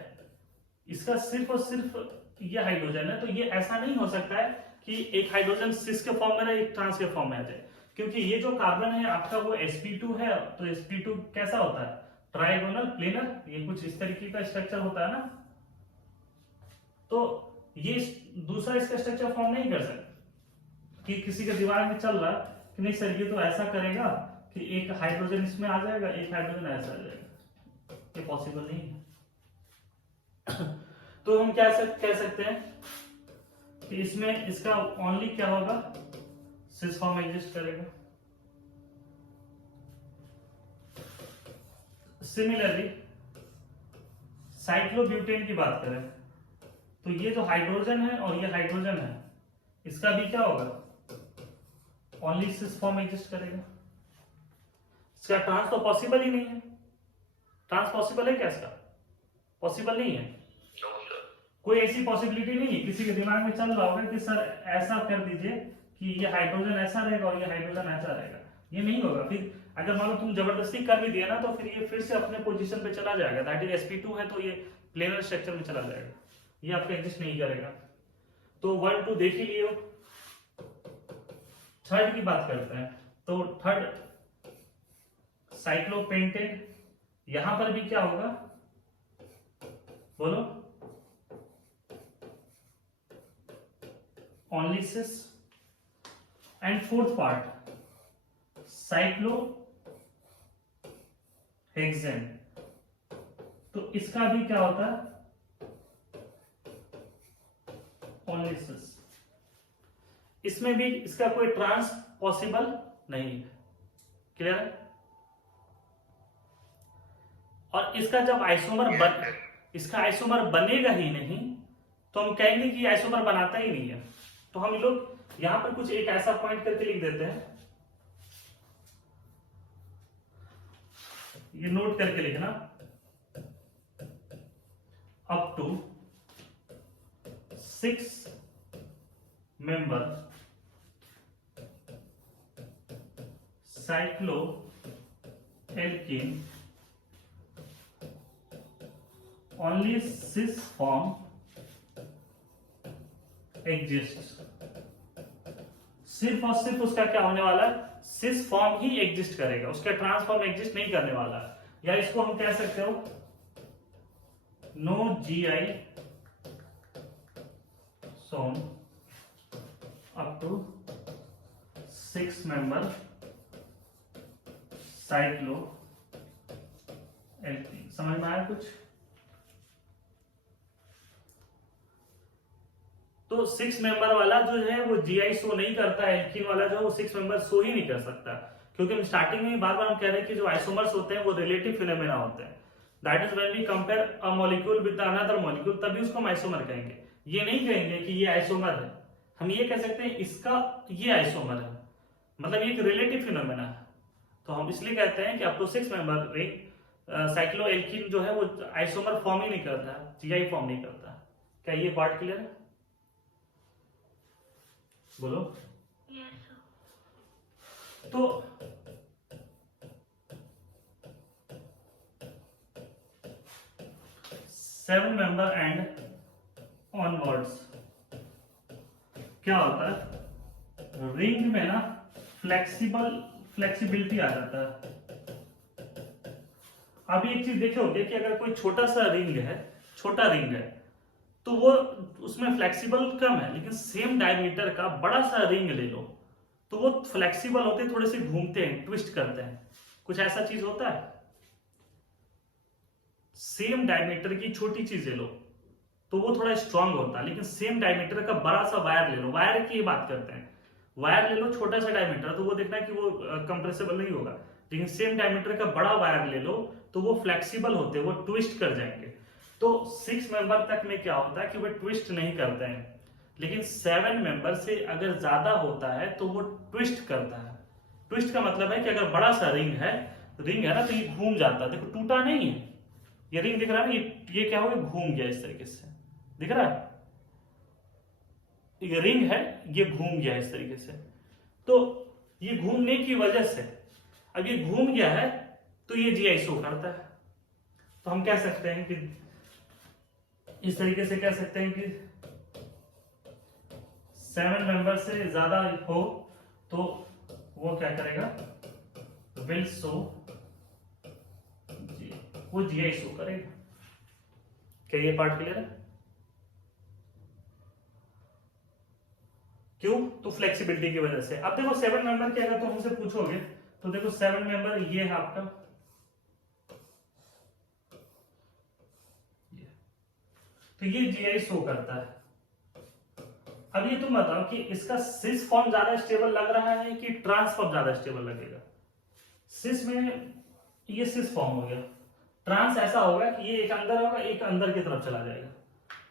इसका सिर्फ और सिर्फ ये हाइड्रोजन है, तो ये ऐसा नहीं हो सकता है कि एक हाइड्रोजन सिस के फॉर्म में रहे, एक ट्रांस के फॉर्म में आ जाए, क्योंकि ये जो कार्बन है आपका वो sp2 है, तो sp2 कैसा होता है, ट्राइगोनल प्लेनर, ये कुछ इस तरीके का स्ट्रक्चर होता है ना, तो ये दूसरा इसका स्ट्रक्चर फॉर्म नहीं कर सकता, कि किसी के दिमाग में चल रहा कि नहीं सर ये तो ऐसा करेगा कि एक हाइड्रोजन इसमें आ जाएगा, एक हाइड्रोजन ऐसा आ जाएगा, ये पॉसिबल नहीं है। तो हम क्या कह सकते हैं कि इसमें इसका ओनली क्या होगा, सिस फॉर्म एग्जिस्ट करेगा। सिमिलरली साइक्लोब्यूटेन की बात करें तो ये जो हाइड्रोजन है और ये हाइड्रोजन है, इसका भी क्या होगा, ओनली सिस फॉर्म एग्जिस्ट करेगा। इसका ट्रांस तो पॉसिबल ही नहीं है। ट्रांस पॉसिबल है क्या इसका? पॉसिबल नहीं है। No sir. कोई ऐसी पॉसिबिलिटी नहीं है। किसी के दिमाग में चल रहा होगा कि सर ऐसा कर दीजिए कि ये हाइड्रोजन ऐसा रहेगा और ये हाइड्रोजन ऐसा रहेगा, ये नहीं होगा। फिर अगर मान लो तुम जबरदस्ती कर भी दिया ना तो फिर ये फिर से अपने पोजीशन पे चला जाएगा, दैट इज sp2 है तो ये प्लेनर स्ट्रक्चर में चला जाएगा, ये आपका एग्जिस्ट नहीं करेगा। तो 1 2 देख ही लियो। थर्ड की बात करते हैं तो थर्ड साइक्लोपेंटेन, यहां पर भी क्या होगा बोलो, only cis. And fourth part cyclohexane, तो इसका भी क्या होता है, ओनली सिस। इसमें भी इसका कोई ट्रांस पॉसिबल नहीं है। क्लियर है? और इसका जब आइसोमर इसका आइसोमर बनेगा ही नहीं तो हम कहेंगे कि आइसोमर बनाता ही नहीं है। तो हम लोग यहां पर कुछ एक ऐसा पॉइंट करके लिख देते हैं, ये नोट करके लिखना, up to 6 member cycloalkene only cis form exists। सिर्फ और सिर्फ उसका क्या होने वाला है, सिस फॉर्म ही एग्जिस्ट करेगा, उसका ट्रांसफॉर्म एग्जिस्ट नहीं करने वाला। या इसको हम कह सकते हो नो GI सोन up to 6 member cycloalkene. समझ में आया कुछ? तो 6 मेंबर वाला जो है वो GI शो नहीं करता है, एल्कीन वाला जो है वो 6 मेंबर शो ही नहीं कर सकता, क्योंकि हम स्टार्टिंग में बार बार हम कह रहे हैं कि जो आइसोमर्स होते हैं वो रिलेटिव फिनोमेना होते हैं। That is when we compare a molecule with another molecule, तभी उसको हम आइसोमर कहेंगे। ये नहीं कहेंगे कि ये आइसोमर है, हम ये कह सकते हैं इसका ये आइसोमर है, मतलब ये एक रिलेटिव फिनोमेना है। तो हम इसलिए कहते हैं कि up to 6 member ring cycloalkene जो है वो आइसोमर फॉर्म ही नहीं करता, GI फॉर्म नहीं करता। क्या ये पार्ट क्लियर है? बोलो। Yes, sir. तो सेवन मेंबर एंड ऑनवर्ड्स क्या होता है, रिंग में ना फ्लेक्सिबिलिटी आ जाता है। अब एक चीज देखोगे कि अगर कोई छोटा सा रिंग है, छोटा रिंग है तो वो उसमें फ्लेक्सिबल कम है, लेकिन सेम डायमीटर का बड़ा सा रिंग ले लो तो वो फ्लेक्सिबल होते हैं, थोड़े से घूमते हैं, ट्विस्ट करते हैं, कुछ ऐसा चीज होता है। सेम डायमीटर की छोटी चीज ले लो तो वो थोड़ा स्ट्रांग होता है, लेकिन सेम डायमीटर का बड़ा सा वायर ले लो, वायर की बात करते हैं, वायर ले लो छोटा सा डायमीटर तो वो देखना कि वो कंप्रेसिबल नहीं होगा, लेकिन सेम डायमीटर का बड़ा वायर ले लो तो वो फ्लेक्सिबल होते हैं, वो ट्विस्ट कर जाएंगे। तो 6 मेंबर तक में क्या होता है कि वो ट्विस्ट नहीं करते हैं, लेकिन 7 मेंबर से अगर ज्यादा होता है तो वो ट्विस्ट करता है। ट्विस्ट का मतलब है कि अगर बड़ा सा रिंग है ना तो ये घूम जाता है, देखो टूटा नहीं है, ये रिंग दिख रहा है ना, ये क्या हो गया, घूम गया इस तरीके से, दिख रहा है, ये रिंग है ये घूम गया इस तरीके से। तो ये घूमने की वजह से अब ये घूम गया है तो ये GI शो करता है। तो हम कह सकते हैं कि इस तरीके से कह सकते हैं कि 7 मेंबर से ज्यादा हो तो वो क्या करेगा, विल शो, वो GI शो करेगा। क्या ये पार्ट क्लियर है? क्यों? तो फ्लेक्सिबिलिटी की वजह से। अब देखो 7 मेंबर की अगर तुम हमसे पूछोगे तो देखो 7 मेंबर ये है आपका, तो ये जीआई शो करता है। अब ये तुम बताओ कि इसका सिस फॉर्म ज्यादा स्टेबल लग रहा है कि ट्रांस फॉर्म ज्यादा स्टेबल लगेगा? सिस में ये सिस फॉर्म हो गया, ट्रांस ऐसा होगा कि ये एक अंदर होगा, एक अंदर की तरफ चला जाएगा।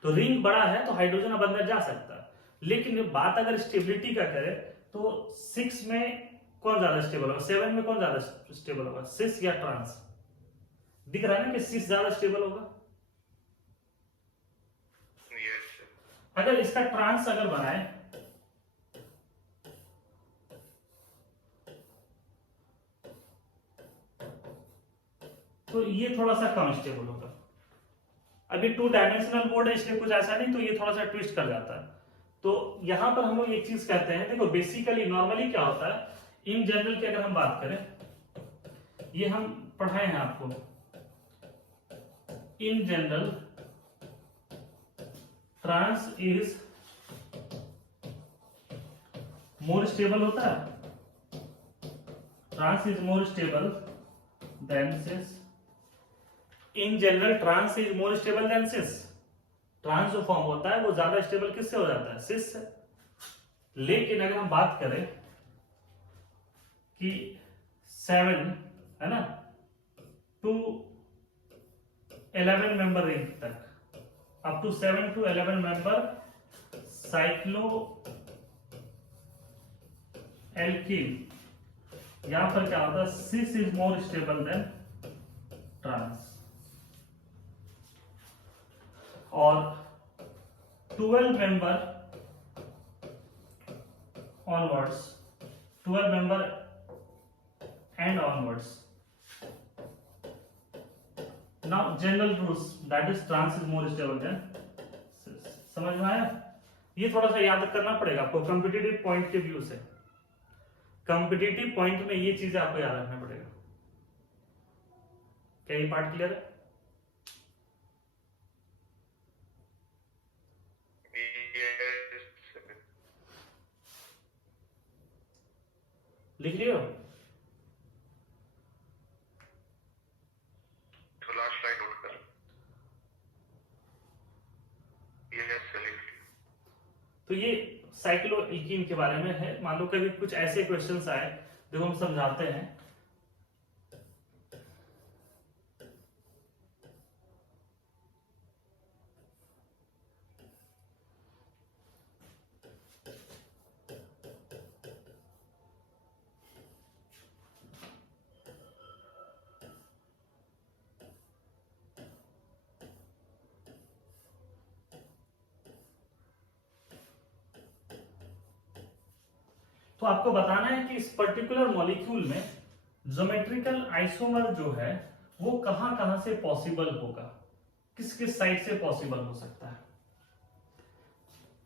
तो रिंग बड़ा है तो हाइड्रोजन अब अंदर जा सकता है, लेकिन बात अगर स्टेबिलिटी का करें तो 6 में कौन ज्यादा स्टेबल होगा, 7 में कौन ज्यादा स्टेबल होगा, सिस या ट्रांस? दिख रहा है ना कि सिस ज्यादा स्टेबल होगा। Yes sir. अगर इसका ट्रांस अगर बनाए तो ये थोड़ा सा कम स्टेबल होगा। अभी 2 डायमेंशनल बोर्ड है इसलिए कुछ ऐसा नहीं, तो ये थोड़ा सा ट्विस्ट कर जाता है। तो यहां पर हम लोग एक चीज कहते हैं, देखो बेसिकली नॉर्मली क्या होता है, इन जनरल की अगर हम बात करें, ये हम पढ़ाए हैं आपको, in general trans is more stable होता है, trans is more stable than cis. In general trans is more stable than cis. Trans जो फॉर्म होता है वो ज्यादा स्टेबल किससे हो जाता है, सिस से। लेकिन अगर हम बात करें कि 7 है ना, टू 11 मेंबर रिंग तक, up to 7 to 11 member cycloalkene, यहां पर क्या होता है, cis is more stable than trans. और 12 member onwards, 12 member and onwards, now general rules that is trans is more stable than cis. समझ में आया? ये थोड़ा सा याद करना पड़ेगा आपको कॉम्पिटिटिव पॉइंट के व्यू से। कॉम्पिटिटिव पॉइंट में ये चीजें आपको याद रखना पड़ेगा। क्या ये पार्ट क्लियर है? लिख रही हो? तो लास्ट लाइन नोट कर। यस सर, लिख लिया। तो ये साइक्लोइकीन के बारे में है। मान लो कभी कुछ ऐसे क्वेश्चंस आए जो हम समझाते हैं, तो आपको बताना है कि इस पर्टिकुलर मॉलिक्यूल में ज्योमेट्रिकल आइसोमर जो है वो कहां कहां से पॉसिबल होगा, किस किस साइड से पॉसिबल हो सकता है,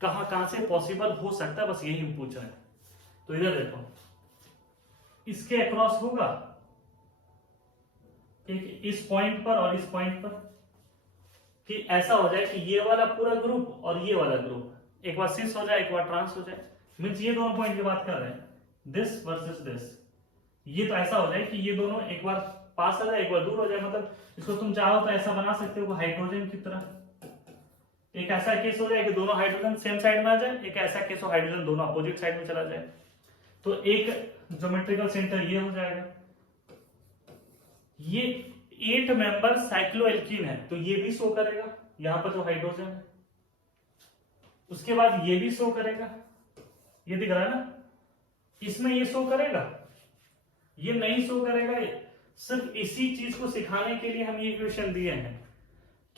कहां कहां से पॉसिबल हो सकता है, बस यही हम पूछ रहे हैं। तो इधर देखो, इसके अक्रॉस होगा, एक इस पॉइंट पर और इस पॉइंट पर, कि ऐसा हो जाए कि ये वाला पूरा ग्रुप और ये वाला ग्रुप एक बार सिस हो जाए एक बार ट्रांस हो जाए। मीन्स ये दोनों पॉइंट की बात कर रहे हैं, दिस वर्सेस दिस। ये तो ऐसा हो जाए कि ये दोनों एक बार पास आ जाए एक बार दूर हो जाए, मतलब इसको तुम चाहो तो ऐसा बना सकते हो हाइड्रोजन की तरह। एक ऐसा केस हो जाए कि दोनों हाइड्रोजन सेम साइड में आ जाए, एक ऐसा केस हो हाइड्रोजन दोनों अपोजिट साइड में चला जाए। तो एक ज्योमेट्रिकल सेंटर ये हो जाएगा। ये 8 मेंबर साइक्लोएल्कीन है तो ये भी शो करेगा, यहां पर जो हाइड्रोजन है। उसके बाद ये भी शो करेगा, ये दिख रहा है ना, इसमें ये शो करेगा, ये नहीं शो करेगा। सिर्फ इसी चीज को सिखाने के लिए हम ये इक्वेशन दिए हैं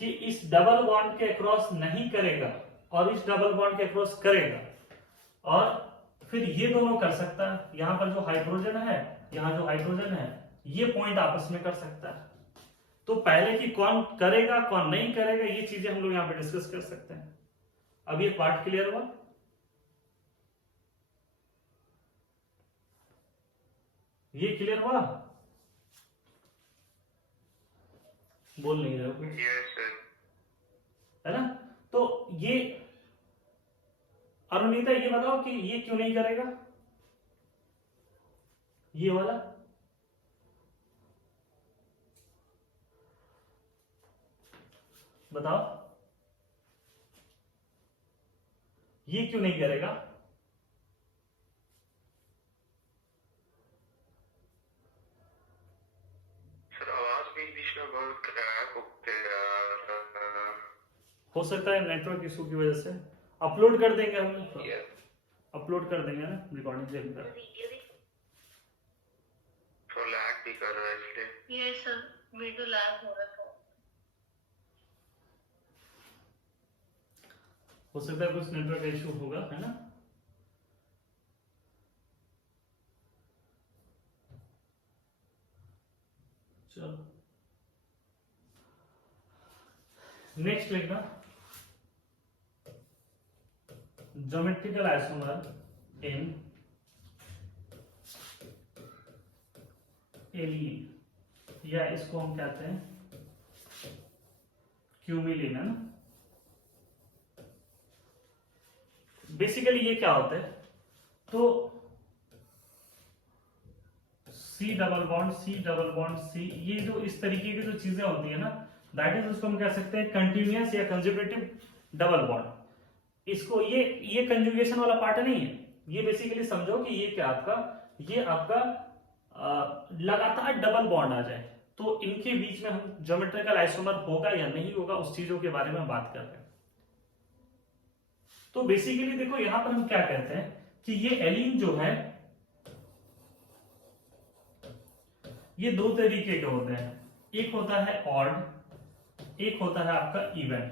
कि इस डबल बॉन्ड के अक्रॉस नहीं करेगा और इस डबल बॉन्ड के अक्रॉस करेगा, और फिर ये दोनों कर सकता है। यहां पर जो हाइड्रोजन है, यहां जो हाइड्रोजन है, ये पॉइंट आपस में कर सकता है। तो पहले कि कौन करेगा कौन नहीं करेगा ये चीजें हम लोग यहां पे डिस्कस कर सकते हैं। अब ये पार्ट क्लियर हुआ? ये क्लियर हुआ? बोल नहीं रहे हो कुछ? Yes sir. है ना? तो ये अरुणिता ये बताओ कि ये क्यों नहीं करेगा, ये वाला? बताओ ये क्यों नहीं करेगा? सर आवाज बीच बीच में बहुत क्रैक होते हैं यार। हो सकता है नेटवर्क इशू की वजह से। अपलोड कर देंगे हम, Yes. अपलोड कर देंगे ना रिकॉर्डिंग देखकर। वीडियो भी तो लैग भी कर रहा है इसलिए। ये सर वीडियो लैग हो रहा था। हो सकता है कुछ नेटवर्क इशू होगा, है ना? चलो नेक्स्ट लिखना, ज्योमेट्रिकल आइसोमर इन एलिन, या इसको हम कहते हैं क्यूमिलिन, है ना? बेसिकली ये क्या होता है, तो C double bond C double bond C, ये जो इस तरीके की जो चीजें होती है ना, दैट इज उसको हम कह सकते हैं कंटिन्यूअस या कंसेक्यूटिव डबल बॉन्ड। इसको ये कंजुगेशन वाला पार्ट नहीं है, ये बेसिकली समझो कि ये क्या आपका, ये आपका लगातार डबल बॉन्ड आ जाए, तो इनके बीच में हम ज्योमेट्रिकल आइसोमर होगा या नहीं होगा उस चीजों के बारे में बात कर रहे हैं। तो बेसिकली देखो यहां पर हम क्या कहते हैं कि ये एलिन जो है ये दो तरीके के होते हैं, एक होता है ऑड, एक होता है आपका इवन।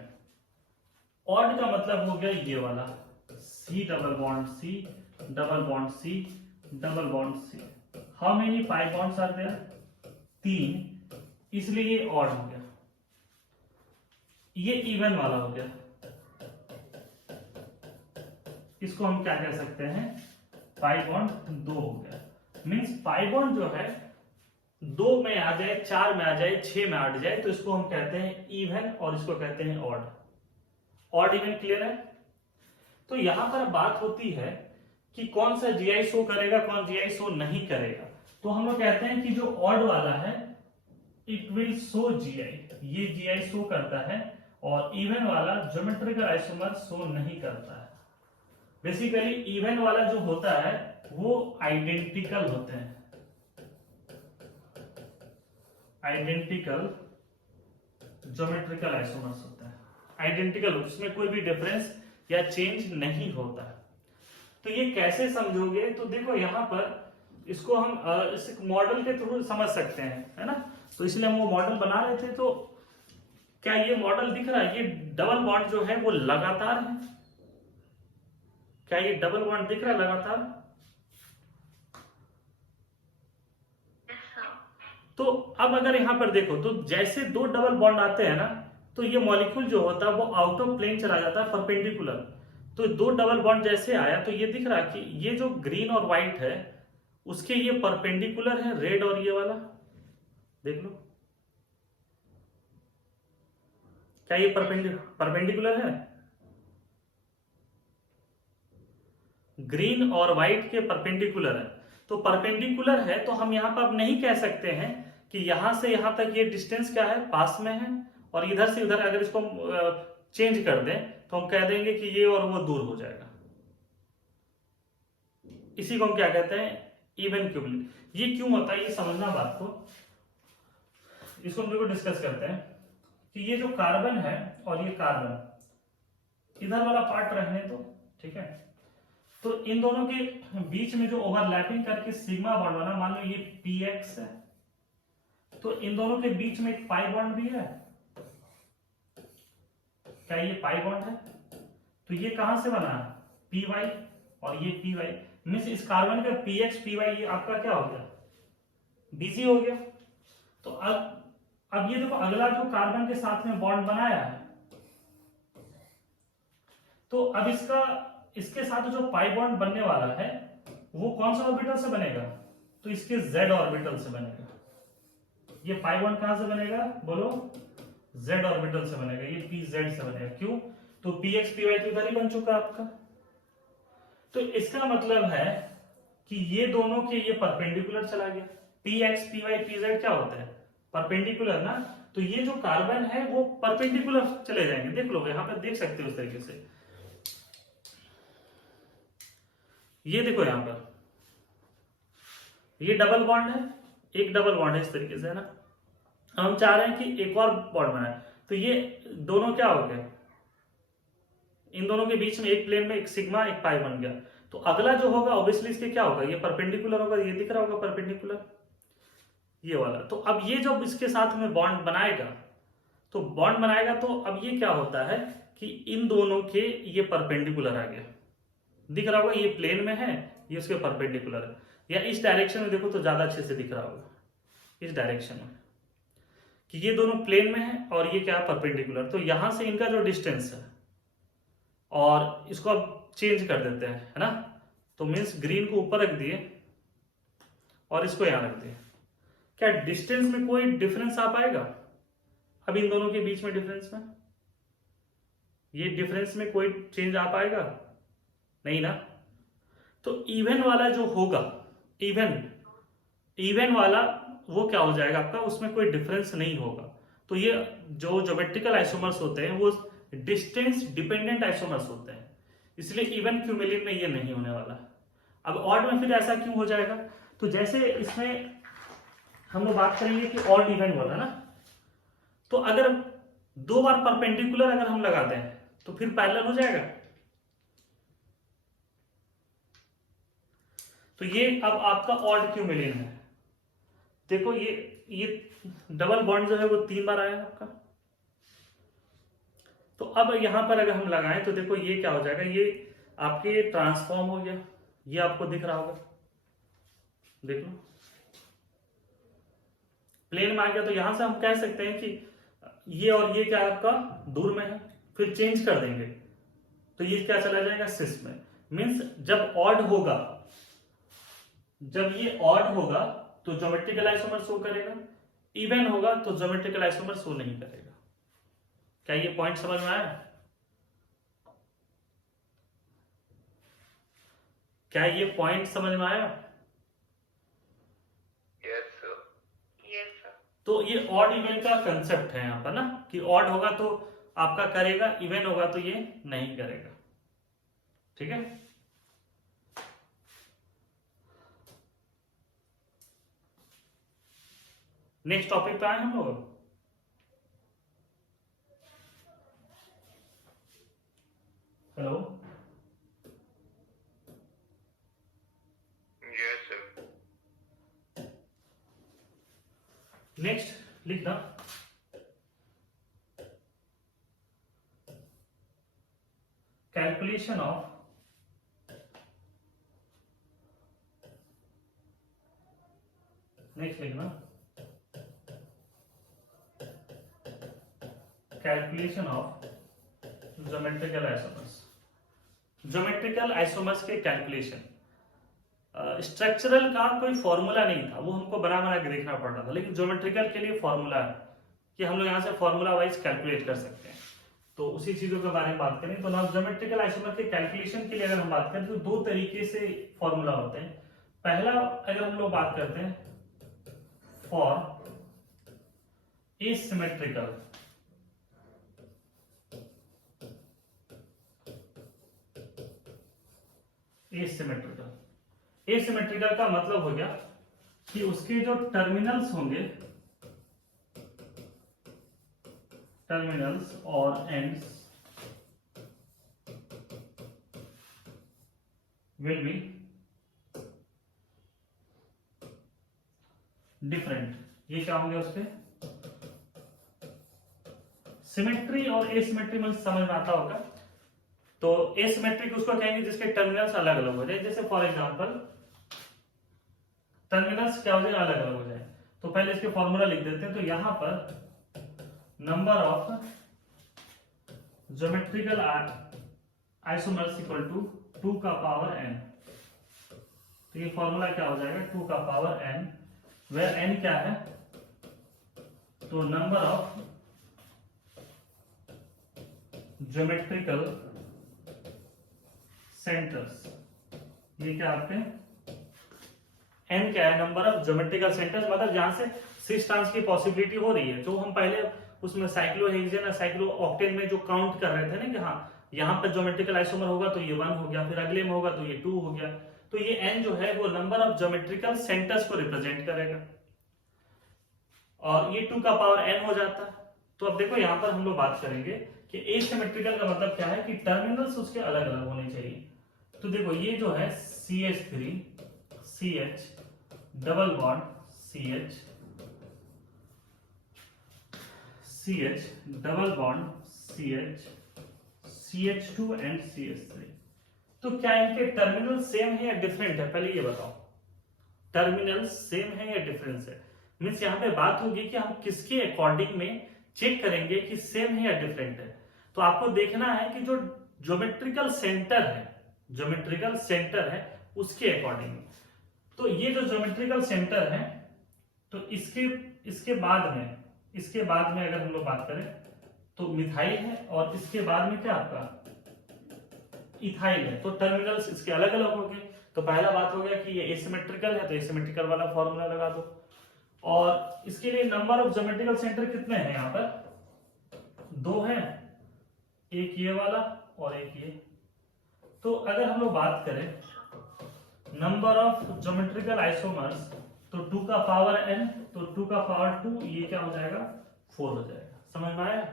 ऑड का मतलब हो गया ये वाला C double bond C double bond C double bond C. How many pi bonds are there? 3, इसलिए ये ऑड हो गया। ये इवन वाला हो गया, इसको हम क्या कह सकते हैं, पाई बॉन्ड 2 हो गया। मींस पाई बॉन्ड जो है 2 में आ जाए, 4 में आ जाए, 6 में आ जाए, तो इसको हम कहते हैं इवन और इसको कहते हैं ऑड। ऑड इवन क्लियर है? तो यहां पर बात होती है कि कौन सा जीआई शो करेगा, कौन जीआई शो नहीं करेगा। तो हम लोग कहते हैं कि जो ऑड वाला है इट विल शो जीआई, ये जीआई शो करता है, और इवन वाला ज्योमेट्रिकल आइसोमर शो नहीं करता है। बेसिकली इवन वाला जो होता है वो आइडेंटिकल होते हैं, आइडेंटिकल ज्योमेट्रिकल आइसोमर्स होता है, आइडेंटिकल, उसमें कोई भी डिफरेंस या चेंज नहीं होता है। तो ये कैसे समझोगे, तो देखो यहां पर इसको हम इस मॉडल के थ्रू समझ सकते हैं, है ना? तो इसलिए हम वो मॉडल बना रहे थे। तो क्या ये मॉडल दिख रहा है, ये डबल बॉन्ड जो है वो लगातार है, क्या ये डबल बॉन्ड दिख रहा है लगातार? तो अब अगर यहां पर देखो तो जैसे 2 डबल बॉन्ड आते हैं ना, तो ये मॉलिक्यूल जो होता है वो आउट ऑफ प्लेन चला जाता है परपेंडिकुलर। तो 2 डबल बॉन्ड जैसे आया तो ये दिख रहा है कि ये जो ग्रीन और व्हाइट है उसके ये परपेंडिकुलर है, रेड और ये वाला देख लो, क्या ये परपेंडिकुलर है? ग्रीन और व्हाइट के परपेंडिकुलर है। तो परपेंडिकुलर है तो हम यहां पर अब नहीं कह सकते हैं कि यहां से यहां तक ये डिस्टेंस क्या है, पास में है, और इधर से उधर अगर इसको चेंज कर दें तो हम कह देंगे कि ये और वो दूर हो जाएगा। इसी को हम क्या कहते हैं, इवन क्यूबलिट। ये क्यों होता है ये समझना बात को, इसको हम लोग डिस्कस करते हैं कि ये जो कार्बन है और ये कार्बन, इधर वाला पार्ट रहने दो, ठीक है? तो इन दोनों के बीच में जो ओवरलैपिंग करके सिग्मा बॉन्ड बना, मान लो ये पीएक्स है, तो इन दोनों के बीच में एक पाई बॉन्ड भी है, क्या ये पाई बॉन्ड है? तो ये कहां से बना, पी वाई, और ये पी वाई, मीन्स इस कार्बन का पीएक्स पी वाई ये आपका क्या हो गया, बीजी हो गया। तो अब ये देखो अगला जो कार्बन के साथ में बॉन्ड बनाया है, तो अब इसके साथ जो पाई बॉन्ड बनने वाला है वो कौन सा ऑर्बिटल से बनेगा, तो इसके z ऑर्बिटल से बनेगा। ये पाई बॉन्ड कहां से बनेगा, बोलो, z ऑर्बिटल से बनेगा, ये pz से बनेगा। क्यों, तो px py तो इधर ही बन चुका आपका, तो इसका मतलब है कि ये दोनों के ये परपेंडिकुलर चला गया। P x p y p z क्या होता है, परपेंडिकुलर ना। तो ये जो कार्बन है वो परपेंडिकुलर चले जाएंगे, देख लो यहां पर देख सकते हो इस तरीके से। ये देखो यहां पर ये डबल बॉन्ड है, एक डबल बॉन्ड है इस तरीके से, है ना। हम चाह रहे हैं कि एक और बॉन्ड बनाए, तो ये दोनों क्या हो गए, इन दोनों के बीच में एक प्लेन में एक सिग्मा एक पाई बन गया। तो अगला जो होगा ऑब्वियसली इसके क्या होगा, ये परपेंडिकुलर होगा, ये दिख रहा होगा परपेंडिकुलर, ये वाला। तो अब ये जब इसके साथ में बॉन्ड बनाएगा, तो बॉन्ड बनाएगा तो अब ये क्या होता है कि इन दोनों के ये परपेंडिकुलर आ गया, दिख रहा होगा, ये प्लेन में है, ये उसके परपेंडिकुलर है। या इस डायरेक्शन में देखो तो ज्यादा अच्छे से दिख रहा होगा, इस डायरेक्शन में कि ये दोनों प्लेन में है और ये क्या परपेंडिकुलर। तो यहां से इनका जो डिस्टेंस है, और इसको अब चेंज कर देते हैं, है ना। तो मीन्स ग्रीन को ऊपर रख दिए और इसको यहां रख दिए, क्या डिस्टेंस में कोई डिफरेंस आ पाएगा अब इन दोनों के बीच में, डिफरेंस में, ये डिफरेंस में कोई चेंज आ पाएगा नहीं ना। तो इवन वाला जो होगा, इवन वाला वो क्या हो जाएगा आपका, उसमें कोई डिफरेंस नहीं होगा। तो ये जो ज्योमेट्रिकल आइसोमर्स होते हैं वो डिस्टेंस डिपेंडेंट आइसोमर्स होते हैं, इसलिए इवन क्यूमेलिन में ये नहीं होने वाला। अब ऑड में फिर ऐसा क्यों हो जाएगा, तो जैसे इसमें हम लोग बात करेंगे कि ऑड इवन वाला ना, तो अगर दो बार परपेंडिकुलर अगर हम लगाते हैं तो फिर पैरेलल हो जाएगा। तो ये अब आपका ऑड क्यूमेलिन है, देखो ये डबल बॉन्ड जो है वो 3 बार आया आपका। तो अब यहां पर अगर हम लगाएं तो देखो ये क्या हो जाएगा, ये आपके ट्रांसफॉर्म हो गया, ये आपको दिख रहा होगा, देख लो प्लेन में आ गया। तो यहां से हम कह सकते हैं कि ये और ये क्या आपका दूर में है, फिर चेंज कर देंगे तो ये क्या चला जाएगा सिस में। मीन्स जब ऑड होगा, जब ये ऑड होगा तो ज्योमेट्रिकल आइसोमर शो करेगा, इवन होगा तो ज्योमेट्रिकल आइसोमर शो नहीं करेगा। क्या ये पॉइंट समझ में आया, क्या ये पॉइंट समझ में आया। Yes sir. Yes sir. तो ये ऑड इवन का कंसेप्ट है यहां पर ना, कि ऑड होगा तो आपका करेगा, इवन होगा तो ये नहीं करेगा, ठीक है। नेक्स्ट टॉपिक पे आए हम लोग। Hello, yes sir. नेक्स्ट लिखना कैलकुलेशन ऑफ नेक्स्ट लिखना calculation of geometrical isomers. Geometrical isomers के कैलकुलेशन, स्ट्रक्चरल का कोई फॉर्मूला नहीं था, वो हमको बना बना के देखना पड़ रहा था, लेकिन ज्योमेट्रिकल के लिए फॉर्मूला है कि हम लोग यहाँ से फॉर्मूला वाइज कैलकुलेट कर सकते हैं। तो उसी चीजों के बारे में बात करें तो ना, ज्योमेट्रिकल आइसोमर के कैलकुलेशन के लिए अगर हम बात करें तो 2 तरीके से फॉर्मूला होते हैं। पहला अगर हम लोग बात करते हैं फॉर एसिमेट्रिकल, एसिमेट्रिकल का मतलब हो गया कि उसके जो टर्मिनल्स होंगे, टर्मिनल्स और एंड्स विल बी डिफरेंट। ये क्या होंगे उसके, सिमेट्री और एसिमेट्री में समझ में आता होगा। तो एसिमेट्रिक उसको कहेंगे जिसके टर्मिनल्स अलग अलग हो जाए, जैसे फॉर एग्जांपल टर्मिनल्स क्या हो जाए, अलग अलग हो जाए। तो पहले इसके फॉर्मूला लिख देते हैं। तो यहां पर number of geometrical isomers equal to 2 का पावर n। तो ये फॉर्मूला क्या हो जाएगा, 2 का पावर n, वेयर n क्या है, तो नंबर ऑफ ज्योमेट्रिकल सेंटर्स। ये क्या आपके n क्या है, नंबर ऑफ ज्योमेट्रिकल सेंटर्स, मतलब जहां से सिस ट्रांस की पॉसिबिलिटी हो रही है। तो हम पहले उसमें साइक्लोहेक्सेन और साइक्लो ऑक्टेन में जो काउंट कर रहे थे ना कि हाँ यहाँ पर ज्योमेट्रिकल आइसोमर होगा तो ये 1 हो गया, फिर अगले में होगा तो ये 2 हो गया। तो ये n जो है वो नंबर ऑफ ज्योमेट्रिकल सेंटर्स को रिप्रेजेंट करेगा और ये 2 का पावर n हो जाता है। तो अब देखो यहाँ पर हम लोग बात करेंगे कि एसिमेट्रिकल का मतलब क्या है कि टर्मिनल्स उसके अलग अलग होने चाहिए। तो देखो ये जो है CH3 CH double bond CH CH double bond CH CH2 and CH3, तो क्या इनके टर्मिनल सेम है या डिफरेंट है, पहले ये बताओ। टर्मिनल सेम है या डिफरेंस है, मीन्स यहाँ पे बात होगी कि हम किसके अकॉर्डिंग में चेक करेंगे कि सेम है या डिफरेंट है। तो आपको देखना है कि जो ज्योमेट्रिकल सेंटर है, ज्योमेट्रिकल सेंटर है उसके अकॉर्डिंग। तो ये जो ज्योमेट्रिकल सेंटर है तो इसके बाद में अगर हम लोग बात करें तो मिथाइल है और इसके बाद में क्या आपका इथाइल है। तो टर्मिनल्स इसके अलग अलग हो गए। तो पहला बात हो गया कि ये एसिमेट्रिकल है तो एसिमेट्रिकल वाला फॉर्मूला लगा दो। और इसके लिए नंबर ऑफ ज्योमेट्रिकल सेंटर कितने हैं, यहाँ पर 2 हैं, एक ये वाला और एक ये। तो अगर हम लोग बात करें नंबर ऑफ ज्योमेट्रिकल आइसोमर्स तो 2 का पावर n, तो 2 का पावर 2, ये क्या हो जाएगा 4 हो जाएगा। समझ में आया?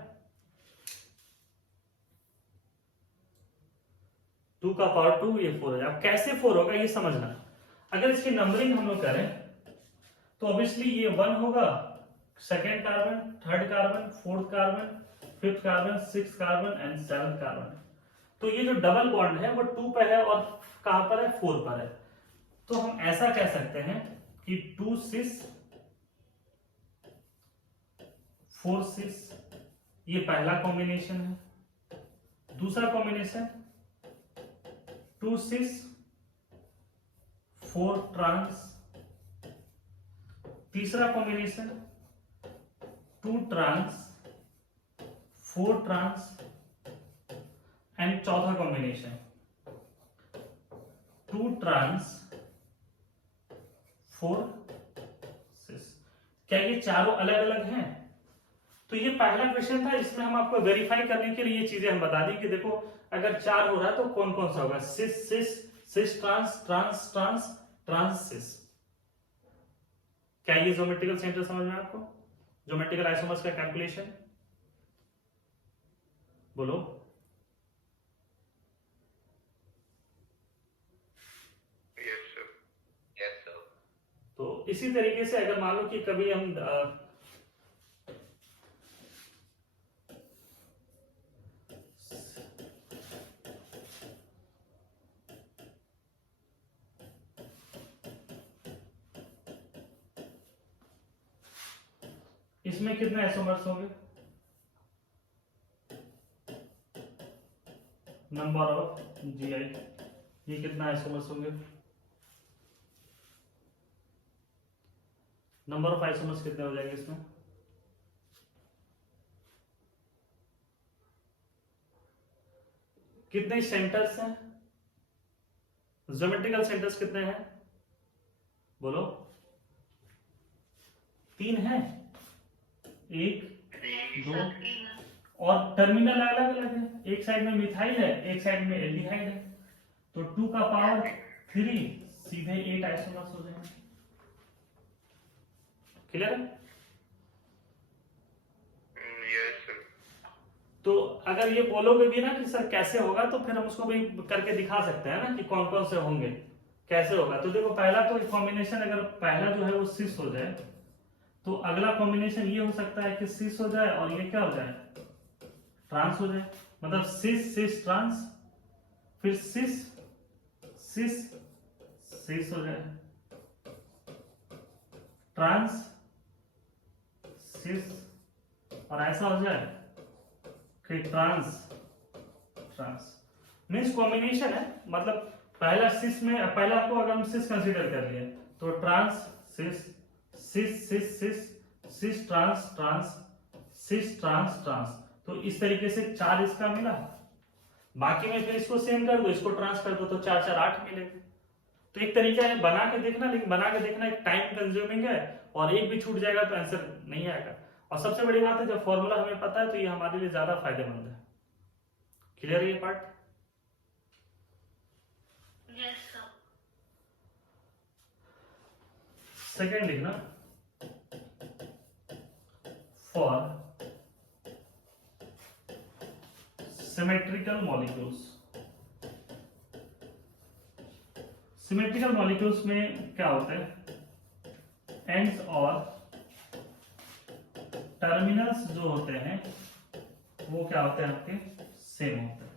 2 का पावर 2 ये 4 हो जाएगा। कैसे 4 होगा ये समझना। अगर इसकी नंबरिंग हम लोग करें तो ऑब्वियसली ये 1 होगा, second carbon, third carbon, fourth carbon, fifth carbon, six carbon and seventh carbon. तो ये जो डबल बॉन्ड है वो 2 पर है और कहां पर है 4 पर है। तो हम ऐसा कह सकते हैं कि 2 6 4 6 ये पहला कॉम्बिनेशन है। दूसरा कॉम्बिनेशन 2 6 4 ट्रांस। तीसरा कॉम्बिनेशन 2 ट्रांस 4 ट्रांस एंड चौथा कॉम्बिनेशन 2 ट्रांस 4 6। क्या ये चारों अलग अलग हैं? तो ये पहला क्वेश्चन था, इसमें हम आपको वेरीफाई करने के लिए ये चीजें हम बता दी कि देखो अगर 4 हो रहा है तो कौन कौन सा होगा, cis cis cis trans trans trans trans cis. क्या ये ज्योमेट्रिकल सेंटर समझ में आपको? ज्योमेट्रिकल आइसोमर्स का कैलकुलेशन बोलो। Yes, sir. तो इसी तरीके से अगर मान लो कि कभी हम इसमें कितने आइसोमर्स होंगे, नंबर ऑफ GI, ये कितना आइसोमर्स होंगे, नंबर ऑफ आइसोमर्स कितने हो जाएंगे इसमें? कितने सेंटर्स हैं, ज्योमेट्रिकल सेंटर्स कितने हैं बोलो? 3 हैं, 1 2 और टर्मिनल अलग अलग है। एक साइड में मिथाइल है, एक साइड में एल्डिहाइड है। तो 2 का पावर 3 सीधे 8 आइसोमर्स हो जाएंगे। क्लियर है? Yes, sir. तो अगर ये बोलोगे भी ना कि सर कैसे होगा तो फिर हम उसको भी करके दिखा सकते हैं ना कि कौन कौन से होंगे, कैसे होगा। तो देखो पहला तो कॉम्बिनेशन अगर पहला जो है वो सिस हो जाए तो अगला कॉम्बिनेशन ये हो सकता है कि सिस हो जाए और ये क्या हो जाए ट्रांस हो जाए। मतलब सिस सिस ट्रांस, फिर सिस सिस सिस हो जाए, ट्रांस सिस और ऐसा हो जाए कि ट्रांस ट्रांस। मीन्स कॉम्बिनेशन है, मतलब पहला सिस में पहला को अगर हम सिस कंसीडर कर लिए तो trans cis cis cis cis cis trans trans cis trans trans. तो इस तरीके से 4 इसका मिला। बाकी में फिर इसको सेम कर दो, इसको ट्रांस कर दो तो 4 4 8 मिलेगा। तो एक तरीका है बना के देखना, लेकिन बना के देखना एक टाइम कंज्यूमिंग है और एक भी छूट जाएगा तो आंसर नहीं आएगा। और सबसे बड़ी बात है जब फॉर्मूला हमें पता है तो ये हमारे लिए ज्यादा फायदेमंद है। क्लियर ये पार्ट? Yes sir. सेकेंड लिखना, for symmetrical molecules. Symmetrical molecules में क्या होता है, एंड्स और टर्मिनल्स जो होते हैं वो क्या होते हैं आपके सेम होते हैं।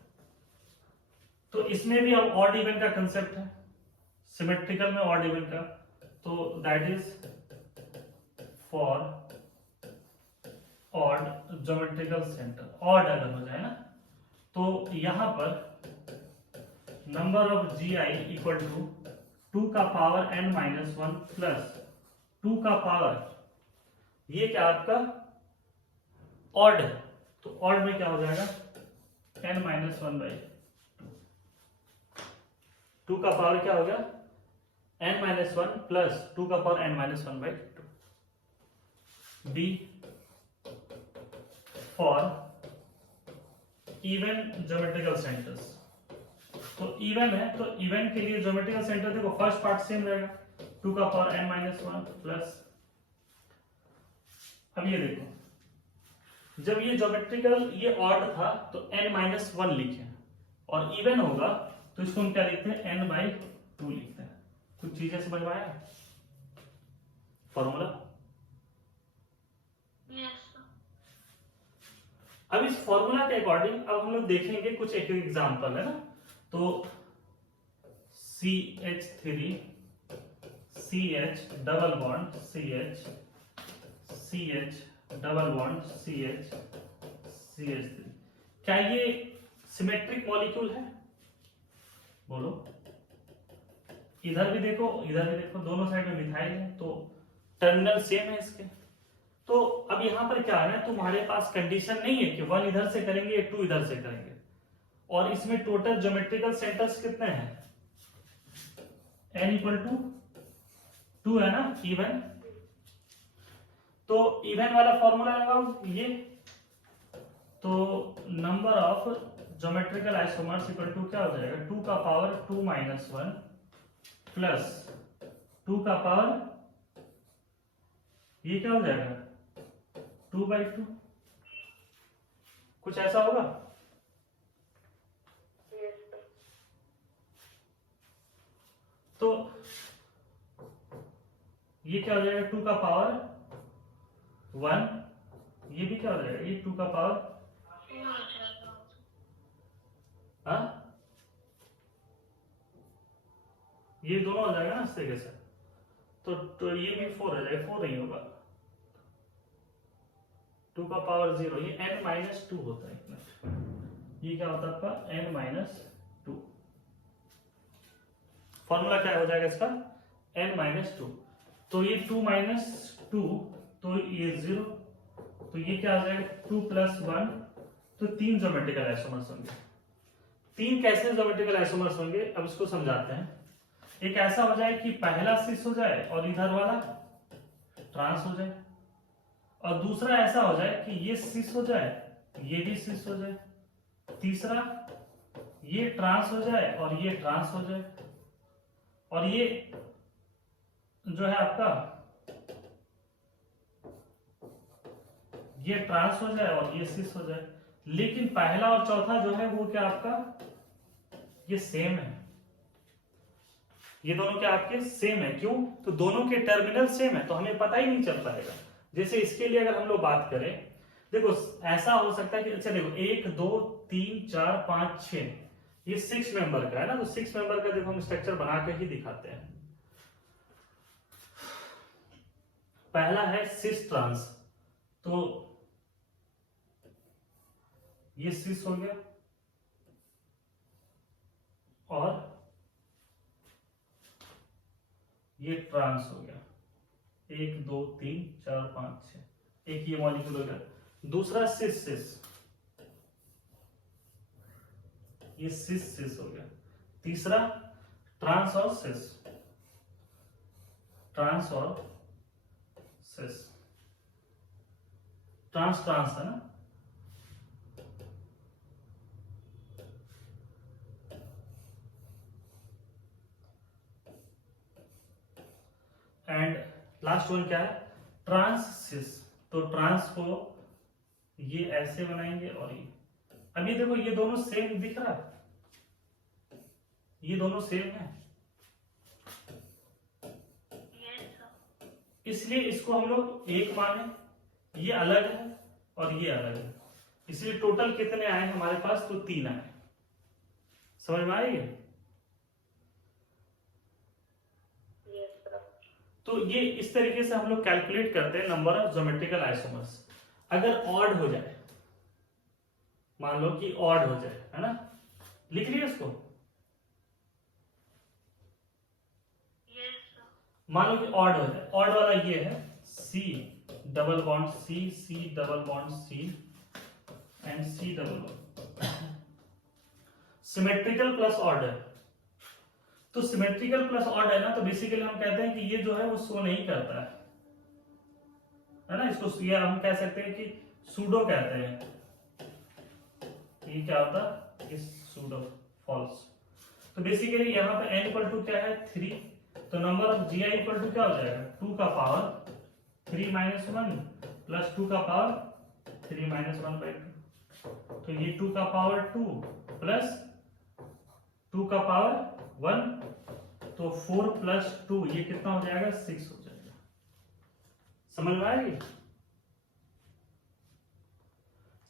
तो इसमें भी अब ऑड इवन का कंसेप्ट है, सिमेट्रिकल में ऑड इवन का, तो that is for odd geometrical centre. Odd अगर हो जाए ना तो यहां पर number of G I equal to 2 का पावर n-1 प्लस 2 का पावर, ये क्या आपका ऑड है, तो ऑड में क्या हो जाएगा n-1/2। 2 का पावर क्या हो गया n-1 प्लस 2 का power n-1/2। B for even geometrical centres. तो इवन है तो इवन के लिए ज्योमेट्रिकल सेंटर देखो फर्स्ट पार्ट सेम रहेगा 2 का पावर n-1 प्लस, अब ये देखो जब ये ज्योमेट्रिकल ये ऑड था तो n-1 लिखे, और इवन होगा तो इसको हम क्या लिखते हैं n/2 लिखते हैं। कुछ चीजें समझ में आया फॉर्मूला? Yes sir. अब इस फॉर्मूला के अकॉर्डिंग अब हम लोग देखेंगे कुछ एक एग्जांपल है ना। तो CH3 CH double bond CH CH double bond CH CH3, क्या ये सिमेट्रिक मॉलिक्यूल है? बोलो। इधर भी देखो इधर भी देखो, दोनों साइड में मिथाइल है तो टर्मिनल सेम है इसके। तो अब यहां पर क्या है, तुम्हारे पास कंडीशन नहीं है कि 1 इधर से करेंगे या 2 इधर से करेंगे, और इसमें टोटल ज्योमेट्रिकल सेंटर्स कितने हैं, n इक्वल टू 2 है ना, इवन। तो इवन वाला फॉर्मूला लगाओ ये, तो number of geometrical isomers equal to क्या हो जाएगा 2 का पावर 2-1 प्लस 2 का पावर ये क्या हो जाएगा 2/2। कुछ ऐसा होगा? तो ये क्या हो जाएगा 2 का पावर 1, ये भी क्या हो जाएगा ये 2 का पावर, हाँ ये दोनों हो जाएगा ना इस तरीके से। तो ये भी 4 हो जाएगा, 4 नहीं होगा 2 का पावर 0, ये n-2 होता है। एक मिनट, ये क्या होता है आपका n-2। फॉर्मूला क्या हो जाएगा इसका n-2, तो ये 2-2 तो ये 0, तो ये क्या हो जाएगा 2 + 1, तो 3 ज्योमेट्रिकल आइसोमर्स होंगे। 3 कैसे ज्योमेट्रिकल आइसोमर्स होंगे अब इसको समझाते हैं। एक ऐसा हो जाए कि पहला सिस हो जाए और इधर वाला ट्रांस हो जाए, और दूसरा ऐसा हो जाए कि ये सिस हो जाए ये भी सिस हो जाए, तीसरा ये ट्रांस हो जाए और ये ट्रांस हो जाए, और ये जो है आपका ये ट्रांस हो जाए और ये सिस हो जाए। लेकिन पहला और चौथा जो है वो क्या आपका ये सेम है, ये दोनों क्या आपके सेम है। क्यों? तो दोनों के टर्मिनल सेम है, तो हमें पता ही नहीं चल पाएगा। जैसे इसके लिए अगर हम लोग बात करें, देखो ऐसा हो सकता है कि अच्छा देखो 1 2 3 4 5 6 ये 6 मेंबर का है ना, तो 6 मेंबर का देखो हम स्ट्रक्चर बना के ही दिखाते हैं। पहला है सिस ट्रांस, तो ये सिस हो गया और ये ट्रांस हो गया, 1 2 3 4 5 6, एक ये मॉलिक्यूल हो गया। दूसरा सिस सिस, ये सिस सिस हो गया। तीसरा ट्रांस और सिस, ट्रांस और सिस, ट्रांस ट्रांस है ना, एंड लास्ट वन क्या है, ट्रांस सिस। तो ट्रांस को ये ऐसे बनाएंगे और ये, अभी देखो ये दोनों सेम दिख रहा है, ये दोनों सेम है, यस सर। इसलिए इसको हम लोग एक माने, ये अलग है और ये अलग है, इसलिए टोटल कितने आए हमारे पास, तो 3 आए। समझ में आएगी? Yes sir. तो ये इस तरीके से हम लोग कैलकुलेट करते हैं नंबर ऑफ ज्योमेट्रिकल आइसोमर्स। अगर ऑड हो जाए, मान लो कि ऑड हो जाए, है ना, लिख लिया इसको, यस सर। मान लो कि ऑड हो जाए, ऑड वाला ये है C double bond C, C double bond C and C double bond. Symmetrical plus odd है, तो सिमेट्रिकल प्लस ऑड है ना, तो बेसिकली हम कहते हैं कि ये जो है वो शो नहीं करता है ना, इसको ये हम कह सकते हैं कि सूडो कहते हैं, ये क्या होता है, सूडो फॉल्स। तो बेसिकली यहाँ पे n इक्वल टू क्या है 3, तो number of GI equal to क्या हो जाएगा 2 का पावर 3 माइनस 1 प्लस 2 का पावर 3 माइनस 1/2, तो ये 2 का पावर 2 प्लस 2 का पावर 1, तो 4 प्लस 2 ये कितना हो जाएगा 6 हो जाएगा। समझ में आएगी?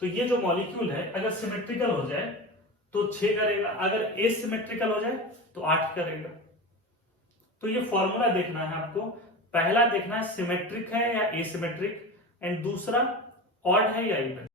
तो ये जो मॉलिक्यूल है अगर सिमेट्रिकल हो जाए तो 6 करेगा, अगर एसिमेट्रिकल हो जाए तो 8 करेगा। तो ये फॉर्मूला देखना है आपको, पहला देखना है सिमेट्रिक है या एसिमेट्रिक, एंड दूसरा ऑड है या इवन।